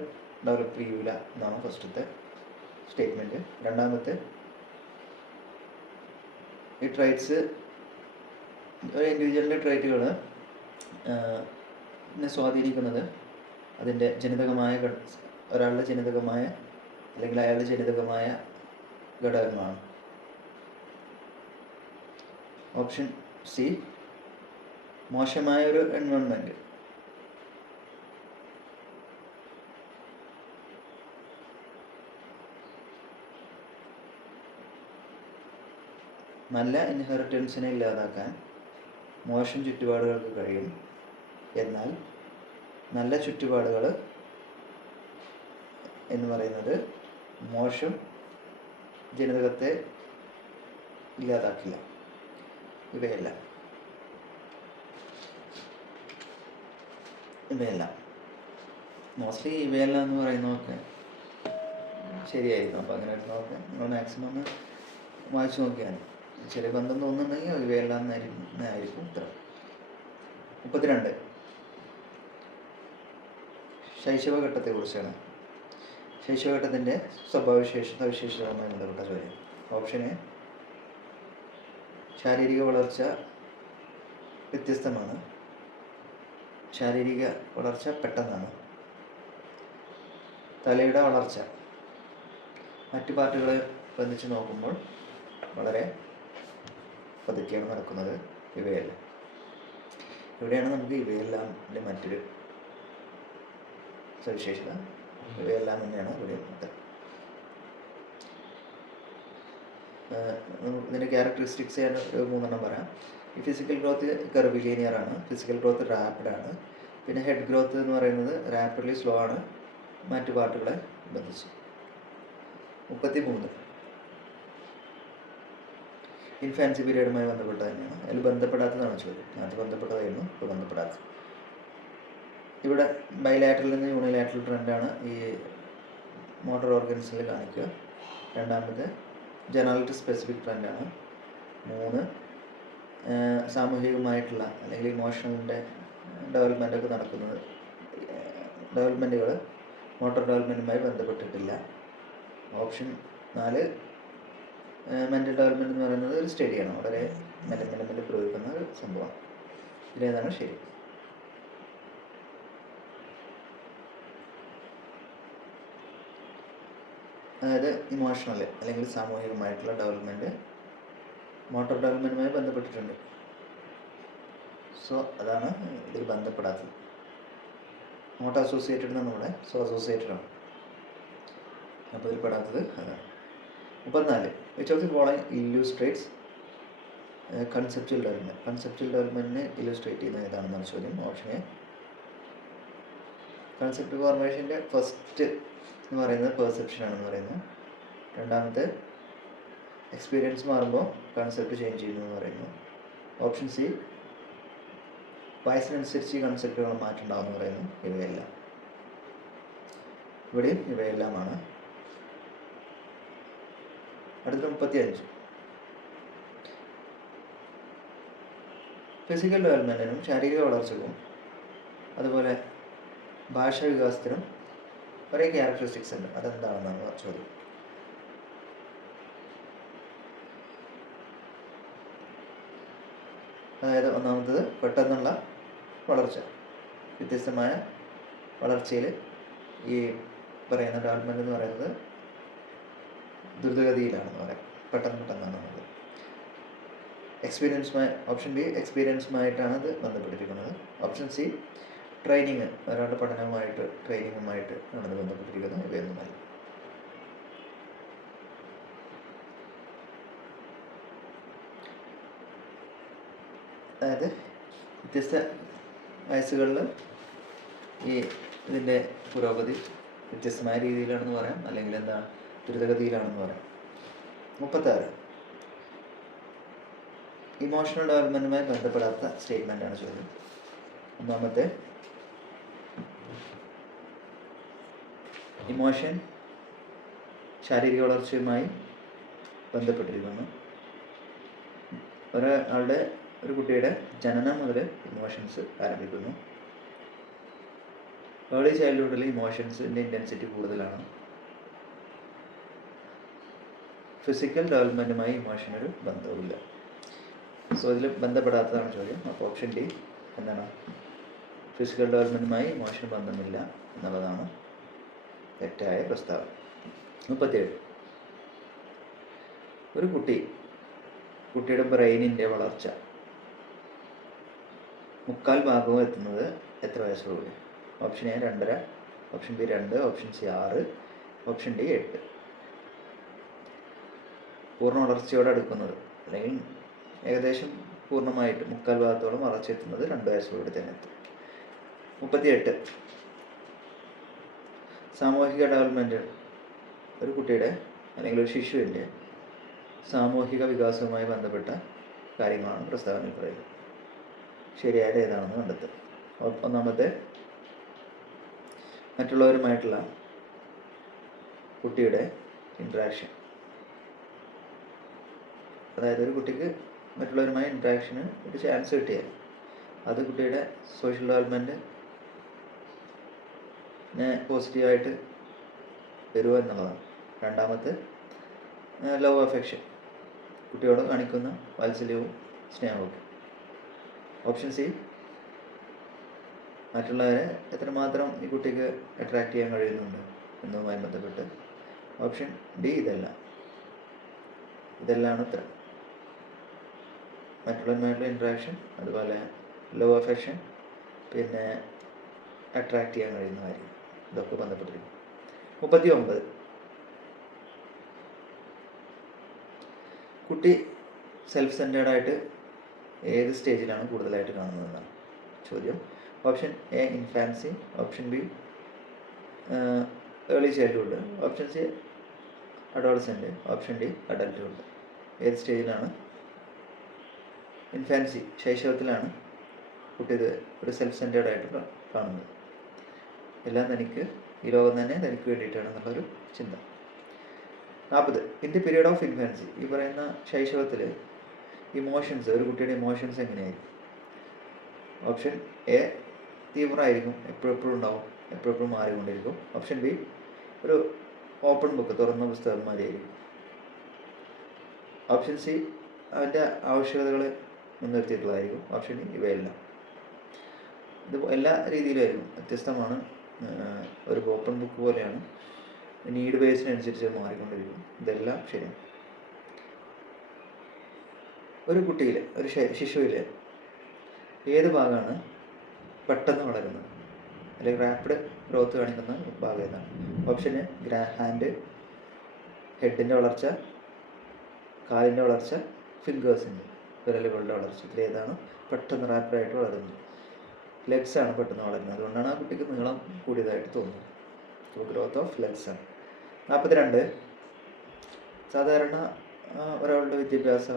ഡെവലപ്പ് ചെയ്യൂല എന്നാണ് ഫസ്റ്റത്തെ സ്റ്റേറ്റ്മെൻറ്റ്. രണ്ടാമത്തെ, ഈ ട്രൈറ്റ്സ് ഒരു ഇൻഡിവിജ്വലിൻ്റെ ട്രൈറ്റുകൾ സ്വാധീനിക്കുന്നത് അതിൻ്റെ ജനിതകമായ ഒരാളുടെ ജനിതകമായ അല്ലെങ്കിൽ അയാളുടെ ജനിതകമായ ഘടകങ്ങളാണ്. ഓപ്ഷൻ സി, മോശമായ ഒരു എൻവയോൺമെൻറ്റ്. നല്ല ഇൻഹെറിറ്റൻസിനെ ഇല്ലാതാക്കാൻ മോശം ചുറ്റുപാടുകൾക്ക് കഴിയും. എന്നാൽ നല്ല ചുറ്റുപാടുകൾ എന്ന് പറയുന്നത് മോശം ജനിതകത്തെ ഇല്ലാതാക്കില്ല. ഇവയെല്ലാം മോസ്റ്റ്ലി ഇവയെല്ലാം എന്ന് പറയുന്നതൊക്കെ ശരിയായിരിക്കും. അപ്പോൾ അങ്ങനെ നോക്കെ നിങ്ങൾ മാക്സിമം ഒന്ന് വായിച്ചു നോക്കിയാൽ ചെറിയ ബന്ധം തോന്നുന്നുണ്ടെങ്കിൽ ഇവയെല്ലാം ആയിരിക്കും ഉത്തരം. 32 ശൈശവഘട്ടത്തെക്കുറിച്ചാണ്. ശൈശവഘട്ടത്തിൻ്റെ സവിശേഷതയുമായി ബന്ധപ്പെട്ട ചോദ്യം. ഓപ്ഷൻ എ, ശാരീരിക വളർച്ച വ്യത്യസ്തമാണ്. ശാരീരിക വളർച്ച പെട്ടെന്നാണ്. തലയുടെ വളർച്ച മറ്റു പാർട്ടുകളെ ബന്ധിച്ച് നോക്കുമ്പോൾ വളരെ പതുക്കെയാണ് നടക്കുന്നത്. ഇവയെല്ലാം ഇവിടെയാണ് നമുക്ക് ഇവയെല്ലാമിൻ്റെ മറ്റൊരു സവിശേഷത. ഇവയെല്ലാം തന്നെയാണ് ഇവിടെ ഉത്തരം. ഇതിൻ്റെ ക്യാരക്ടറിസ്റ്റിക്സ് ഞാൻ ഒരു 3 പറയാം. ഈ ഫിസിക്കൽ ഗ്രോത്ത് കർവിലീനിയർ ആണ്, ഫിസിക്കൽ ഗ്രോത്ത് റാപ്പിഡാണ്, പിന്നെ ഹെഡ് ഗ്രോത്ത് എന്ന് പറയുന്നത് റാപ്പിഡ്ലി സ്ലോ ആണ് മറ്റു പാർട്ടുകളെ ബന്ധിച്ച്. 33 ഇൻഫാൻസി പീരീഡുമായി ബന്ധപ്പെട്ട തന്നെയാണ്. അതിൽ ബന്ധപ്പെടാത്തതാണ് ചോദ്യം. അത് ബന്ധപ്പെട്ടതായിരുന്നു, ഇപ്പോൾ ബന്ധപ്പെടാത്തത്. ഇവിടെ ബൈലാറ്ററിൽ നിന്ന് യൂണിലാറ്ററൽ ട്രെൻഡാണ് ഈ മോട്ടോർ ഓർഗൻസിൽ കാണിക്കുക. രണ്ടാമത് ജനറൽ സ്പെസിഫിക് ട്രെൻഡാണ്. 3 സാമൂഹികമായിട്ടുള്ള അല്ലെങ്കിൽ ഇമോഷണലിൻ്റെ ഡെവലപ്മെൻറ്റൊക്കെ നടക്കുന്നത്. ഡെവലപ്മെൻറ്റുകൾ മോട്ടോർ ഡെവലപ്മെൻറ്റുമായി ബന്ധപ്പെട്ടിട്ടില്ല. ഓപ്ഷൻ 4 മെൻ്റൽ ഡെവലപ്മെൻറ്റ് എന്ന് പറയുന്നത് ഒരു സ്റ്റഡിയാണ്, വളരെ മെല്ലെ പ്രയോഗിക്കുന്ന ഒരു സംഭവമാണ്. ഇതിലേതാണ് ശരി? അതായത് ഇമോഷണൽ അല്ലെങ്കിൽ സാമൂഹികമായിട്ടുള്ള ഡെവലപ്മെൻറ്റ് മോട്ടോർ ഡെവലപ്മെൻറ്റുമായി ബന്ധപ്പെട്ടിട്ടുണ്ട്. സോ അതാണ് ഇതിൽ ബന്ധപ്പെടാത്തത്. നോട്ട് അസോസിയേറ്റഡ് എന്നാണ് ഇവിടെ, സോ അസോസിയേറ്റഡ് ആണ്. അപ്പോൾ ഇതിൽ പെടാത്തത് അതാണ്. 34 which of the following illustrates conceptual development. Conceptual ഡെവലപ്മെൻറ്റിനെ ഇല്ലുസ്ട്രേറ്റ് ചെയ്യുന്ന ഏതാണെന്നാണ് ചോദ്യം. ഓപ്ഷൻ എ, കൺസെപ്റ്റ് ഫോർമേഷൻ്റെ ഫസ്റ്റ് എന്ന് പറയുന്നത് പെർസെപ്ഷൻ ആണെന്ന് പറയുന്നു. രണ്ടാമത്തെ, എക്സ്പീരിയൻസ് മാറുമ്പോൾ കൺസെപ്റ്റ് ചേഞ്ച് ചെയ്യുന്നു എന്ന് പറയുന്നു. ഓപ്ഷൻ സി, വയസ്സിനനുസരിച്ച് ഈ കൺസെപ്റ്റുകൾ മാറ്റുണ്ടാവുമെന്ന് പറയുന്നു. ഇവയെല്ലാം ഇവിടെയും ഇവയെല്ലാമാണ്. അടുത്ത 35 ഫിസിക്കൽ ഡെവലപ്മെൻറ്റിനും ശാരീരിക വളർച്ചക്കും അതുപോലെ ഭാഷാ വികാസത്തിനും ഒരേ ക്യാരക്ടറിസ്റ്റിക്സ് ഉണ്ട്. അതെന്താണെന്നാണ് ചോദ്യം. അതായത് ഒന്നാമത്തത് പെട്ടെന്നുള്ള വളർച്ച. വ്യത്യസ്തമായ വളർച്ചയിൽ ഈ പറയുന്ന ഡെവലപ്മെൻറ്റ് എന്ന് പറയുന്നത് ദ്രുതഗതിയിലാണെന്ന് പറയാം, പെട്ടെന്നാണ് അത്. എക്സ്പീരിയൻസുമായി, ഓപ്ഷൻ ബി എക്സ്പീരിയൻസുമായിട്ടാണ് ഇത് ബന്ധപ്പെട്ടിരിക്കുന്നത്. ഓപ്ഷൻ സി ട്രെയിനിങ്, ഒരാളുടെ പഠനവുമായിട്ട് ട്രെയിനിങ്ങുമായിട്ട് ആണ് ഇത് ബന്ധപ്പെട്ടിരിക്കുന്നത്. ഇവയൊന്നുമല്ല. അതായത് വ്യത്യസ്ത വയസ്സുകളിൽ ഈ ഇതിൻ്റെ പുരോഗതി വ്യത്യസ്തമായ രീതിയിലാണെന്ന് പറയാം, അല്ലെങ്കിൽ എന്താ ദ്രുതഗതിയിലാണെന്ന് പറയാം. 36 ഇമോഷണൽ ഡെവലപ്മെൻറ്റുമായി ബന്ധപ്പെടാത്ത സ്റ്റേറ്റ്മെൻറ്റാണ് ചോദ്യം. ഒന്നാമത്തെ, ഇമോഷൻ ശാരീരിക വളർച്ചയുമായി ബന്ധപ്പെട്ടിരിക്കുന്നു. ഒരാളുടെ ഒരു കുട്ടിയുടെ ജനനം മുതൽ ഇമോഷൻസ് ആരംഭിക്കുന്നു. ഏർലി ചൈൽഡ്ഹുഡിൽ ഇമോഷൻസിൻ്റെ ഇൻറ്റൻസിറ്റി കൂടുതലാണ്. ഫിസിക്കൽ ഡെവലപ്മെൻറ്റുമായി ഇമോഷനൊരു ബന്ധവുമില്ല. സോ ഇതിൽ ബന്ധപ്പെടാത്തതാണ് ചോദ്യം. അപ്പോൾ ഓപ്ഷൻ ഡി എന്താണ്? ഫിസിക്കൽ ഡെവലപ്മെൻറ്റുമായി ഇമോഷന് ബന്ധമില്ല എന്നുള്ളതാണ് തെറ്റായ പ്രസ്താവന. 37. ഒരു കുട്ടിയുടെ ബ്രെയിനിൻ്റെ വളർച്ച 3/4 ഭാഗവും എത്തുന്നത് എത്ര വയസ്സോടുകൂടി? Option A 2.5, option B 2, option C 6, option D 8. പൂർണ്ണ വളർച്ചയോടെ അടുക്കുന്നത് അല്ലെങ്കിൽ ഏകദേശം പൂർണ്ണമായിട്ട് 3/4 ഭാഗത്തോളം വളർച്ച എത്തുന്നത് 2 വയസ്സോടുകൂടി തന്നെ എത്തും. 38. സാമൂഹിക ഡെവലപ്മെൻറ്റ് ഒരു കുട്ടിയുടെ അല്ലെങ്കിൽ ഒരു ശിശുവിൻ്റെ സാമൂഹിക വികാസവുമായി ബന്ധപ്പെട്ട കാര്യങ്ങളാണ് പ്രസ്താവനയിൽ പറയുന്നത്. ശരിയായത് ഏതാണെന്ന് കണ്ടെത്തുക. ഒന്നാമത്തെ, മറ്റുള്ളവരുമായിട്ടുള്ള കുട്ടിയുടെ ഇൻട്രാക്ഷൻ. അതായത് ഒരു കുട്ടിക്ക് മറ്റുള്ളവരുമായി ഇൻട്രാക്ഷന് ഒരു ചാൻസ് കിട്ടിയാൽ അത് കുട്ടിയുടെ സോഷ്യൽ ഡെവലപ്മെൻറ്റിനെ പോസിറ്റീവായിട്ട് വരുക എന്നുള്ളതാണ്. രണ്ടാമത്തെ, ലവ് അഫെക്ഷൻ, കുട്ടിയോട് കാണിക്കുന്ന വാത്സല്യവും സ്നേഹവും. ഓപ്ഷൻ സി, മറ്റുള്ളവരെ എത്രമാത്രം ഈ കുട്ടിക്ക് അട്രാക്റ്റ് ചെയ്യാൻ കഴിയുന്നുണ്ട് എന്നതുമായി ബന്ധപ്പെട്ട്. ഓപ്ഷൻ ഡി ഇതെല്ലാം ഉത്തരം. മറ്റുള്ളവരുമായിട്ടുള്ള ഇൻട്രാക്ഷൻ, അതുപോലെ ലവ് അഫെക്ഷൻ, പിന്നെ അട്രാക്റ്റ് ചെയ്യാൻ കഴിയുന്ന കാര്യം, ഇതൊക്കെ ബന്ധപ്പെട്ടിരിക്കും. 39. കുട്ടി സെൽഫ് സെൻറ്റേർഡായിട്ട് ഏത് സ്റ്റേജിലാണ് കൂടുതലായിട്ട് കാണുന്നതെന്നാണ് ചോദ്യം. Option A infancy, option B early childhood, option C adolescent, option D adulthood. ഏത് സ്റ്റേജിലാണ്? ഇൻഫാൻസി, ശൈശവത്തിലാണ് കുട്ടി ഇത് ഒരു സെൽഫ് സെൻറ്റേർഡായിട്ട് കാണുന്നത്. എല്ലാം തനിക്ക്, ഈ ലോകം തന്നെ തനിക്ക് വേണ്ടിയിട്ടാണ് എന്നുള്ളൊരു ചിന്ത. 40. In the period of infancy, ഈ പറയുന്ന ശൈശവത്തിൽ ഇമോഷൻസ്, ഒരു കുട്ടിയുടെ ഇമോഷൻസ് എങ്ങനെയായിരിക്കും? ഓപ്ഷൻ എ തീവ്രമായിരിക്കും, എപ്പോഴും ഉണ്ടാവും, എപ്പോഴും മാറിക്കൊണ്ടിരിക്കും. ഓപ്ഷൻ ബി ഒരു ഓപ്പൺ ബുക്ക്, തുറന്ന പുസ്തകം മാതിരിയായിരിക്കും. ഓപ്ഷൻ സി അവൻ്റെ ആവശ്യകതകൾ മുൻനിർത്തിയിട്ടുള്ളതായിരിക്കും. ഓപ്ഷൻ ഡി ഇവയെല്ലാം. ഇത് എല്ലാ രീതിയിലായിരിക്കും, വ്യത്യസ്തമാണ്. ഒരു ഓപ്പൺ ബുക്ക് പോലെയാണ്, നീഡ് ബേസിനനുസരിച്ച് മാറിക്കൊണ്ടിരിക്കും. ഇതെല്ലാം ശരിയാണ്. ഒരു കുട്ടിയിൽ, ഒരു ശിശുവിൽ ഏത് ഭാഗമാണ് പെട്ടെന്ന് വളരുന്നത് അല്ലെങ്കിൽ റാപ്പിഡ് ഗ്രോത്ത് കാണിക്കുന്ന ഭാഗം ഏതാണ്? ഓപ്ഷൻ എ ഹാൻഡ്, ഹെഡിൻ്റെ വളർച്ച, കാലിൻ്റെ വളർച്ച, ഫിംഗേഴ്സിൻ്റെ, വിരലുകളുടെ വളർച്ച. ഇതിലേതാണ് പെട്ടെന്ന് റാപ്പിഡായിട്ട് വളരുന്നത്? ലെഗ്സാണ് പെട്ടെന്ന് വളരുന്നത്. അതുകൊണ്ടാണ് ആ കുട്ടിക്ക് നീളം കൂടിയതായിട്ട് തോന്നുന്നത്. സോ ഗ്രോത്ത് ഓഫ് ലെഗ്സ് ആണ്. 42. സാധാരണ ഒരാളുടെ വിദ്യാഭ്യാസ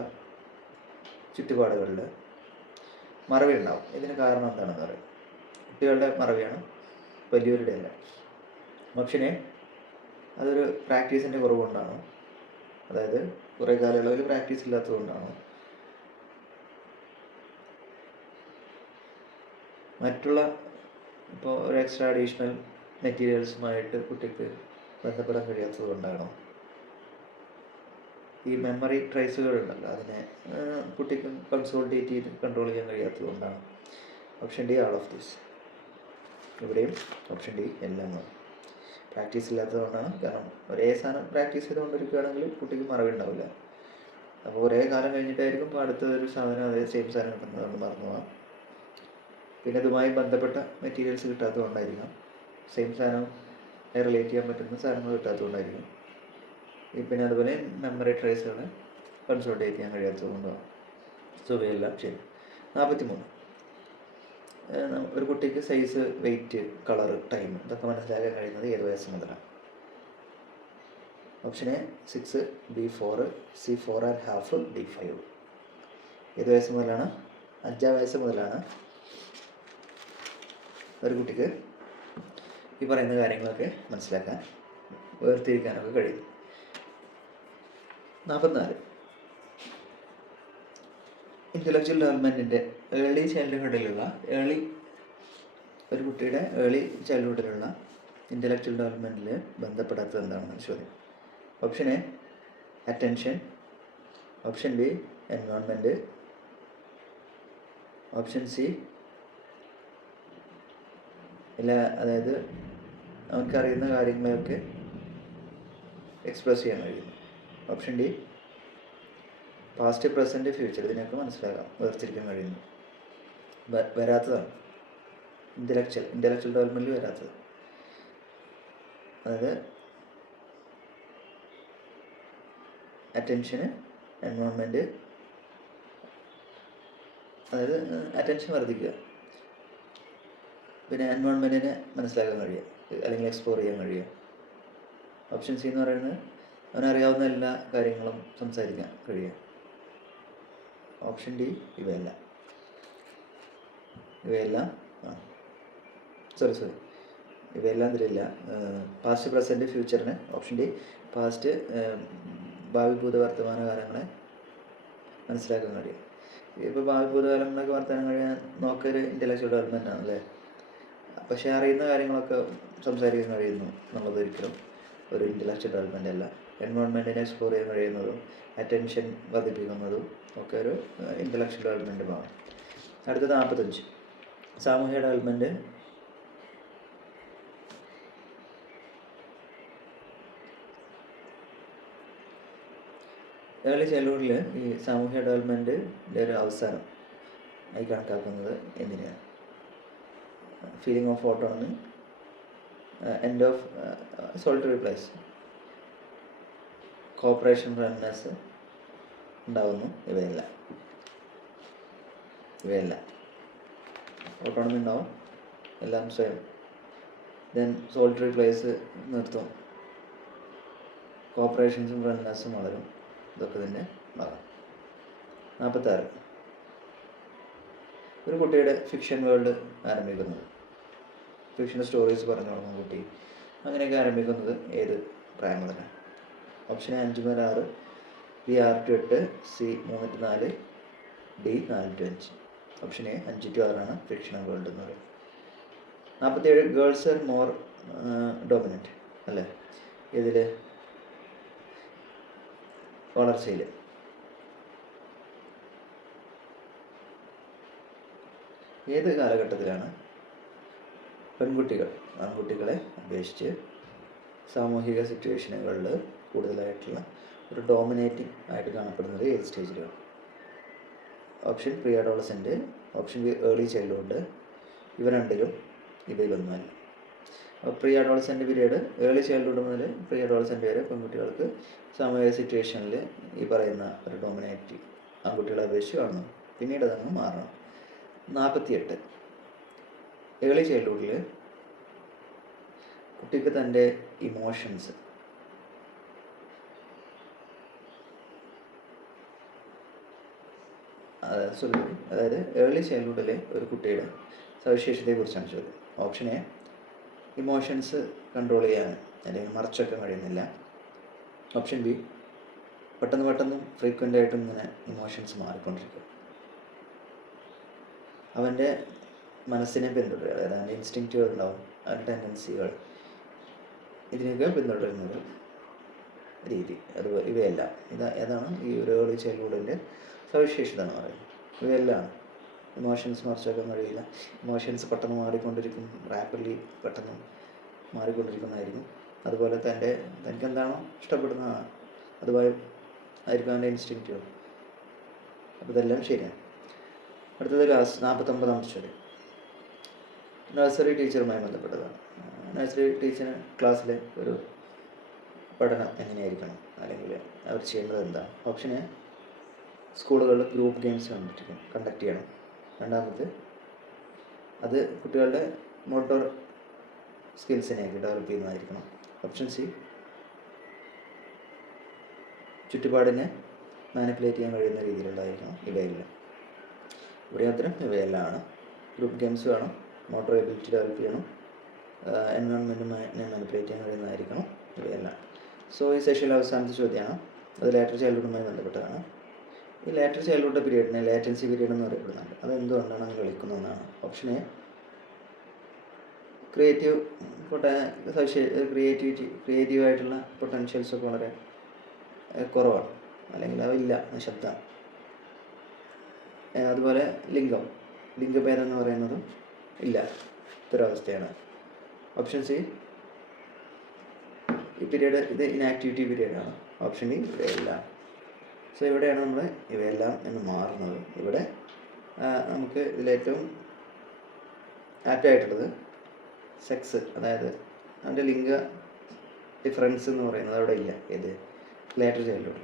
ചുറ്റുപാടുകളിൽ മറവി ഉണ്ടാവും. ഇതിന് കാരണം എന്താണെന്ന് പറയും? കുട്ടികളുടെ മറവിയാണ്, വലിയവരുടെ അല്ല. ഓപ്ഷൻ എ അതൊരു പ്രാക്ടീസിൻ്റെ കുറവുകൊണ്ടാണ്, അതായത് കുറേ കാലയളവിൽ പ്രാക്ടീസ് ഇല്ലാത്തതുകൊണ്ടാണ്. മറ്റുള്ള ഇപ്പോൾ ഒരു എക്സ്ട്രാ അഡീഷണൽ മെറ്റീരിയൽസുമായിട്ട് കുട്ടിക്ക് ബന്ധപ്പെടാൻ കഴിയാത്തത് കൊണ്ടാണോ? ഈ മെമ്മറി ട്രേസുകളുണ്ടല്ലോ, അതിനെ കുട്ടിക്ക് കൺസോൾട്ടേറ്റ് ചെയ്ത് കൺട്രോൾ ചെയ്യാൻ കഴിയാത്തത് കൊണ്ടാണ്. Option D all of this. ഇവിടെയും ഓപ്ഷൻ ഡി എല്ലാം. പ്രാക്ടീസ് ഇല്ലാത്തതുകൊണ്ടാണ്. കാരണം ഒരേ സാധനം പ്രാക്ടീസ് ചെയ്തുകൊണ്ടിരിക്കുകയാണെങ്കിൽ കുട്ടിക്ക് മറവുണ്ടാവില്ല. അപ്പോൾ ഒരേ കാലം കഴിഞ്ഞിട്ടായിരിക്കും അടുത്തൊരു സാധനം അതേ സെയിം സാധനം കിട്ടുന്നതെന്ന് മറന്നു പോകാം. പിന്നെ ഇതുമായി ബന്ധപ്പെട്ട മെറ്റീരിയൽസ് കിട്ടാത്തതുകൊണ്ടായിരിക്കാം. സെയിം സാധനം റിലേറ്റ് ചെയ്യാൻ പറ്റുന്ന സാധനങ്ങൾ കിട്ടാത്തതുകൊണ്ടായിരിക്കും. പിന്നെ അതുപോലെ മെമ്മറി ട്രേസുകൾ കൺസോൾട്ടേറ്റ് ചെയ്യാൻ കഴിയാത്തതുകൊണ്ടാണ്. സോ ഇവയെല്ലാം ശരി. 43. ഒരു കുട്ടിക്ക് സൈസ്, വെയിറ്റ്, കളറ്, ടൈം ഇതൊക്കെ മനസ്സിലാക്കാൻ കഴിയുന്നത് ഏത് വയസ്സ് മുതലാണ്? Option A 6, B 4, C 4.5, D 5. ഏത് വയസ്സ് മുതലാണ്? 5 വയസ്സ് മുതലാണ് ഒരു കുട്ടിക്ക് ഈ പറയുന്ന കാര്യങ്ങളൊക്കെ മനസ്സിലാക്കാൻ, വേർതിരിക്കാനൊക്കെ കഴിയും. 44. In ഇൻ്റലക്ച്വൽ ഡെവലപ്മെൻറ്റിൻ്റെ ഒരു കുട്ടിയുടെ ഏർലി ചൈൽഡ്ഹുഡിലുള്ള ഇൻ്റലക്ച്വൽ ഡെവലപ്മെൻറ്റിൽ ബന്ധപ്പെടാത്തത് എന്താണെന്ന് ചോദ്യം. Option A attention, option B environment, option C അതായത് അവൻക്കറിയുന്ന കാര്യങ്ങളെയൊക്കെ എക്സ്പ്രസ് ചെയ്യാൻ കഴിയുന്നു, option D past present future ഇതിനൊക്കെ വേർതിരിക്കാൻ കഴിയുന്നു. വരാത്തതാണ് ഇൻ്റലക്ച്വൽ ഡെവലപ്മെൻറ്റിൽ വരാത്തത്. അതായത് അറ്റൻഷന്, എൻവയോൺമെൻറ്റ്, അതായത് അറ്റൻഷൻ വർദ്ധിക്കുക, പിന്നെ എൻവയോൺമെൻറ്റിനെ മനസ്സിലാക്കാൻ കഴിയുക അല്ലെങ്കിൽ എക്സ്പ്ലോർ ചെയ്യാൻ കഴിയുക. ഓപ്ഷൻ സി എന്ന് പറയുന്നത് അവനറിയാവുന്ന എല്ലാ കാര്യങ്ങളും സംസാരിക്കാൻ കഴിയുക. ഓപ്ഷൻ ഡി ഇവയെല്ലാം ഇവയെല്ലാം ഇതിലില്ല. പാസ്റ്റ് പ്രസൻറ്റ് ഫ്യൂച്ചറിന് ഓപ്ഷൻ ഡി പാസ്റ്റ് ഭാവി ഭൂത വർത്തമാന കാലങ്ങളെ മനസ്സിലാക്കാൻ കഴിയും. ഇപ്പോൾ ഭാവി ഭൂതകാലങ്ങളൊക്കെ വർത്തമാനം കഴിയാൻ നോക്കൊരു ഇൻ്റലക്ച്വൽ ഡെവലപ്മെൻ്റ് ആണല്ലേ. പക്ഷേ അറിയുന്ന കാര്യങ്ങളൊക്കെ സംസാരിക്കാൻ കഴിയുന്നു എന്നുള്ളത് ഒരിക്കലും ഒരു ഇൻ്റലക്ച്വൽ ഡെവലപ്മെൻ്റ് അല്ല. എൻവയോൺമെൻറ്റിനെ എക്സ്പ്ലോർ ചെയ്യാൻ കഴിയുന്നതും അറ്റൻഷൻ വർദ്ധിപ്പിക്കുന്നതും ഒക്കെ ഒരു ഇൻ്റലക്ച്വൽ ഡെവലപ്മെൻറ്റ് ഭാഗം. അടുത്തത് 45 സാമൂഹിക ഡെവലപ്മെൻറ്റ്. ഏർലി ചൈൽഡ്ഹുഡിൽ ഈ സാമൂഹിക ഡെവലപ്മെൻറ്റിൻ്റെ ഒരു അവസാനം ആയി കണക്കാക്കുന്നത് എന്തിനാണ്? Feeling of autonomy, end of solitary place, corporation redness ഉണ്ടാകുന്നു. ഇവയെല്ലാം ഓട്ടോണമി ഉണ്ടാവും, എല്ലാം സ്വയം. ദെൻ സോളിറ്ററി പ്ലേസ് നിർത്തും, കോപ്പറേഷൻസും റെഡ്നെസ്സും വളരും. ഇതൊക്കെ തന്നെ ഭാഗം. 46 ഒരു കുട്ടിയുടെ ഫിക്ഷൻ വേൾഡ് ആരംഭിക്കുന്നത്, ഫിക്ഷൻ സ്റ്റോറീസ് പറഞ്ഞു തുടങ്ങുന്ന കുട്ടി അങ്ങനെയൊക്കെ ആരംഭിക്കുന്നത് ഏത് പ്രായം മുതലാണ്? ഓപ്ഷൻ എ 5 മുതൽ 6, B 6 to 8, C 3 to 4, D 4 to 5. Option A 5 to 6 ആണ് ഫിക്ഷണൽ വേൾഡ് എന്ന് പറയുന്നത്. 47 ഗേൾസ് ആർ മോർ ഡോമിനൻറ്റ് അല്ലേ? ഇതിൽ വളർച്ചയിൽ ഏത് കാലഘട്ടത്തിലാണ് പെൺകുട്ടികൾ ആൺകുട്ടികളെ അപേക്ഷിച്ച് സാമൂഹിക സിറ്റുവേഷനുകളിൽ കൂടുതലായിട്ടുള്ള ഒരു ഡോമിനേറ്റിംഗ് ആയിട്ട് കാണപ്പെടുന്നത് ഏത് സ്റ്റേജിലാണ്? Option pre adolescent, option B early childhood. ഇവ രണ്ടിലും ഇവയിലൊന്നുമല്ല. അപ്പോൾ pre adolescent period, early childhood മുതൽ പ്രീ അഡോളസെൻ്റ് വരെ പെൺകുട്ടികൾക്ക് സാമൂഹിക സിറ്റുവേഷനിൽ ഈ പറയുന്ന ഒരു ഡോമിനേറ്റ് ആൺകുട്ടികളെ അപേക്ഷിച്ച് കാണുന്നു. പിന്നീട് അതങ്ങ് മാറണം. 48 ഏർലി ചൈൽഡ്ഹുഡിൽ കുട്ടിക്ക് തൻ്റെ ഇമോഷൻസ് അതായത് ഏർലി ചൈൽഡ്ഹുഡിലെ ഒരു കുട്ടിയുടെ സവിശേഷതയെക്കുറിച്ചാണ് ചോദ്യം. ഓപ്ഷൻ എ ഇമോഷൻസ് കൺട്രോൾ ചെയ്യാൻ അല്ലെങ്കിൽ മറച്ചൊക്കെ കഴിയുന്നില്ല. ഓപ്ഷൻ ബി പെട്ടെന്ന് ഫ്രീക്വൻ്റ് ആയിട്ടും ഇങ്ങനെ ഇമോഷൻസ് മാറിക്കൊണ്ടിരിക്കും. അവൻ്റെ മനസ്സിനെ പിന്തുടരുക, അതായത് അവൻ്റെ ഇൻസ്റ്റിങ്ക്റ്റുകൾ ഉണ്ടാവും, അവൻ്റെ ടെൻഡൻസികൾ, ഇതിനൊക്കെ പിന്തുടരുന്നൊരു രീതി. അതുപോലെ ഇവയെല്ലാം ഏതാണ് ഈ ഒരു ഏർലി ചൈൽഡ്ഹുഡിൻ്റെ സവിശേഷത എന്ന് പറയുന്നത്. ഇവയെല്ലാം ഇമോഷൻസ് മറിച്ചൊക്കെ കഴിയില്ല. ഇമോഷൻസ് പെട്ടെന്ന് മാറിക്കൊണ്ടിരിക്കും, റാപ്പിഡ്ലി പെട്ടെന്ന് മാറിക്കൊണ്ടിരിക്കുന്നതായിരിക്കും. അതുപോലെ തനിക്ക് എന്താണോ ഇഷ്ടപ്പെടുന്നതാണ് അതുപോലെ ആയിരിക്കും അവൻ്റെ ഇൻസ്റ്റിങ്ക്റ്റുകൾ. അപ്പോൾ ഇതെല്ലാം ശരിയാണ്. അടുത്തത് 49 ചോദ്യം നഴ്സറി ടീച്ചറുമായി ബന്ധപ്പെട്ടതാണ്. നഴ്സറി ടീച്ചർ ക്ലാസ്സിലെ ഒരു പഠനം എങ്ങനെയായിരിക്കണം, അല്ലെങ്കിൽ അവർ ചെയ്യേണ്ടത് എന്താണ്? ഓപ്ഷൻ എ സ്കൂളുകളിൽ ഗ്രൂപ്പ് ഗെയിംസ് കണ്ടക്ട് ചെയ്യണം. രണ്ടാമത് അത് കുട്ടികളുടെ മോട്ടോർ സ്കിൽസിനെയൊക്കെ ഡെവലപ്പ് ചെയ്യുന്നതായിരിക്കണം. ഓപ്ഷൻ സി ചുറ്റുപാടിനെ മാനിപ്പുലേറ്റ് ചെയ്യാൻ കഴിയുന്ന രീതിയിലുള്ളതായിരിക്കണം. ഇവയെല്ലാം ഇവിടെ അത്തരം ഇവയെല്ലാം ആണ്. ഗ്രൂപ്പ് ഗെയിംസ് വേണം, മോട്ടോർ എബിലിറ്റി ഡെവലപ്പ് ചെയ്യണം, എൻവയോൺമെൻറ്റുമായി മാനിപ്പുലേറ്റ് ചെയ്യാൻ കഴിയുന്നതായിരിക്കണം. ഇവയെല്ലാം. സോ ഈ സെഷനിൽ അവസാനത്തെ ചോദ്യമാണ്, അത് ലേറ്റർ ചൈൽഡ്ഹുഡുമായി ബന്ധപ്പെട്ടതാണ്. ഈ ലേറ്റർ ചൈൽഡ്ഹുഡ് പീരീഡിനെ ലേറ്റൻസി പീരീഡ് എന്ന് അറിയപ്പെടുന്നുണ്ട്. അതെന്തുകൊണ്ടാണ് അങ്ങനെ വിളിക്കുന്നതെന്നാണ്. ഓപ്ഷൻ എ, ക്രിയേറ്റീവായിട്ടുള്ള പൊട്ടൻഷ്യൽസൊക്കെ വളരെ കുറവാണ്, അല്ലെങ്കിൽ അതില്ല, നിശബ്ദമാണ്. അതുപോലെ ലിംഗഭേദം എന്ന് പറയുന്നതും ഇല്ല, ഇത്തരവസ്ഥയാണ്. ഓപ്ഷൻ സി, ഈ പീരീഡ് ഇത് ഇനാക്ടിവിറ്റി പീരീഡാണ്. ഓപ്ഷൻ ഡി, ഇവയെല്ലാം. സോ ഇവിടെയാണ് നമ്മൾ ഇവയെല്ലാം എന്ന് മാറുന്നത്. ഇവിടെ നമുക്ക് ഇതിലേറ്റവും ആപ്റ്റായിട്ടുള്ളത് സെക്സ്, അതായത് അതിൻ്റെ ലിംഗ ഡിഫറൻസ് എന്ന് പറയുന്നത് അവിടെ ഇല്ല. ഏത് later childhood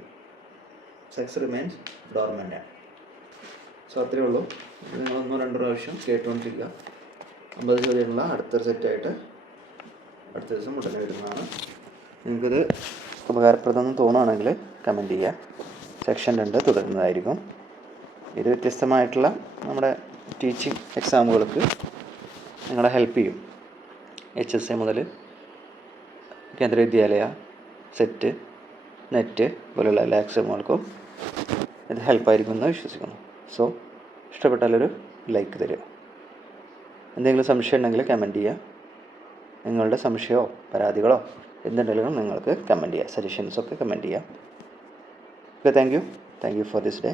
sex remains dormant. So അത്രയേ ഉള്ളൂ. നിങ്ങൾ 1-2 പ്രാവശ്യം കേട്ടുകൊണ്ടിരിക്കുക. 50 ചോദ്യമുള്ള അടുത്തൊരു സെറ്റായിട്ട് അടുത്ത ദിവസം ഉടനെ വരുന്നതാണ്. നിങ്ങൾക്കിത് ഉപകാരപ്രദമെന്ന് തോന്നുകയാണെങ്കിൽ കമൻറ്റ് ചെയ്യുക. സെക്ഷൻ 2 തുടരുന്നതായിരിക്കും. ഇത് വ്യത്യസ്തമായിട്ടുള്ള നമ്മുടെ ടീച്ചിങ് എക്സാമുകൾക്ക് നിങ്ങളെ ഹെൽപ്പ് ചെയ്യും. HSA മുതൽ കേന്ദ്ര വിദ്യാലയ, സെറ്റ്, നെറ്റ് പോലുള്ള എല്ലാ എക്സാമുകൾക്കും ഇത് ഹെൽപ്പായിരിക്കുമെന്ന് വിശ്വസിക്കുന്നു. സോ ഇഷ്ടപ്പെട്ടാലൊരു ലൈക്ക് തരിക. എന്തെങ്കിലും സംശയം ഉണ്ടെങ്കിൽ കമൻറ്റ് ചെയ്യുക. നിങ്ങളുടെ സംശയമോ പരാതികളോ എന്തുണ്ടെങ്കിലും നിങ്ങൾക്ക് കമൻറ്റ് ചെയ്യുക. സജഷൻസൊക്കെ കമൻറ്റ് ചെയ്യുക. Okay, thank you for this day.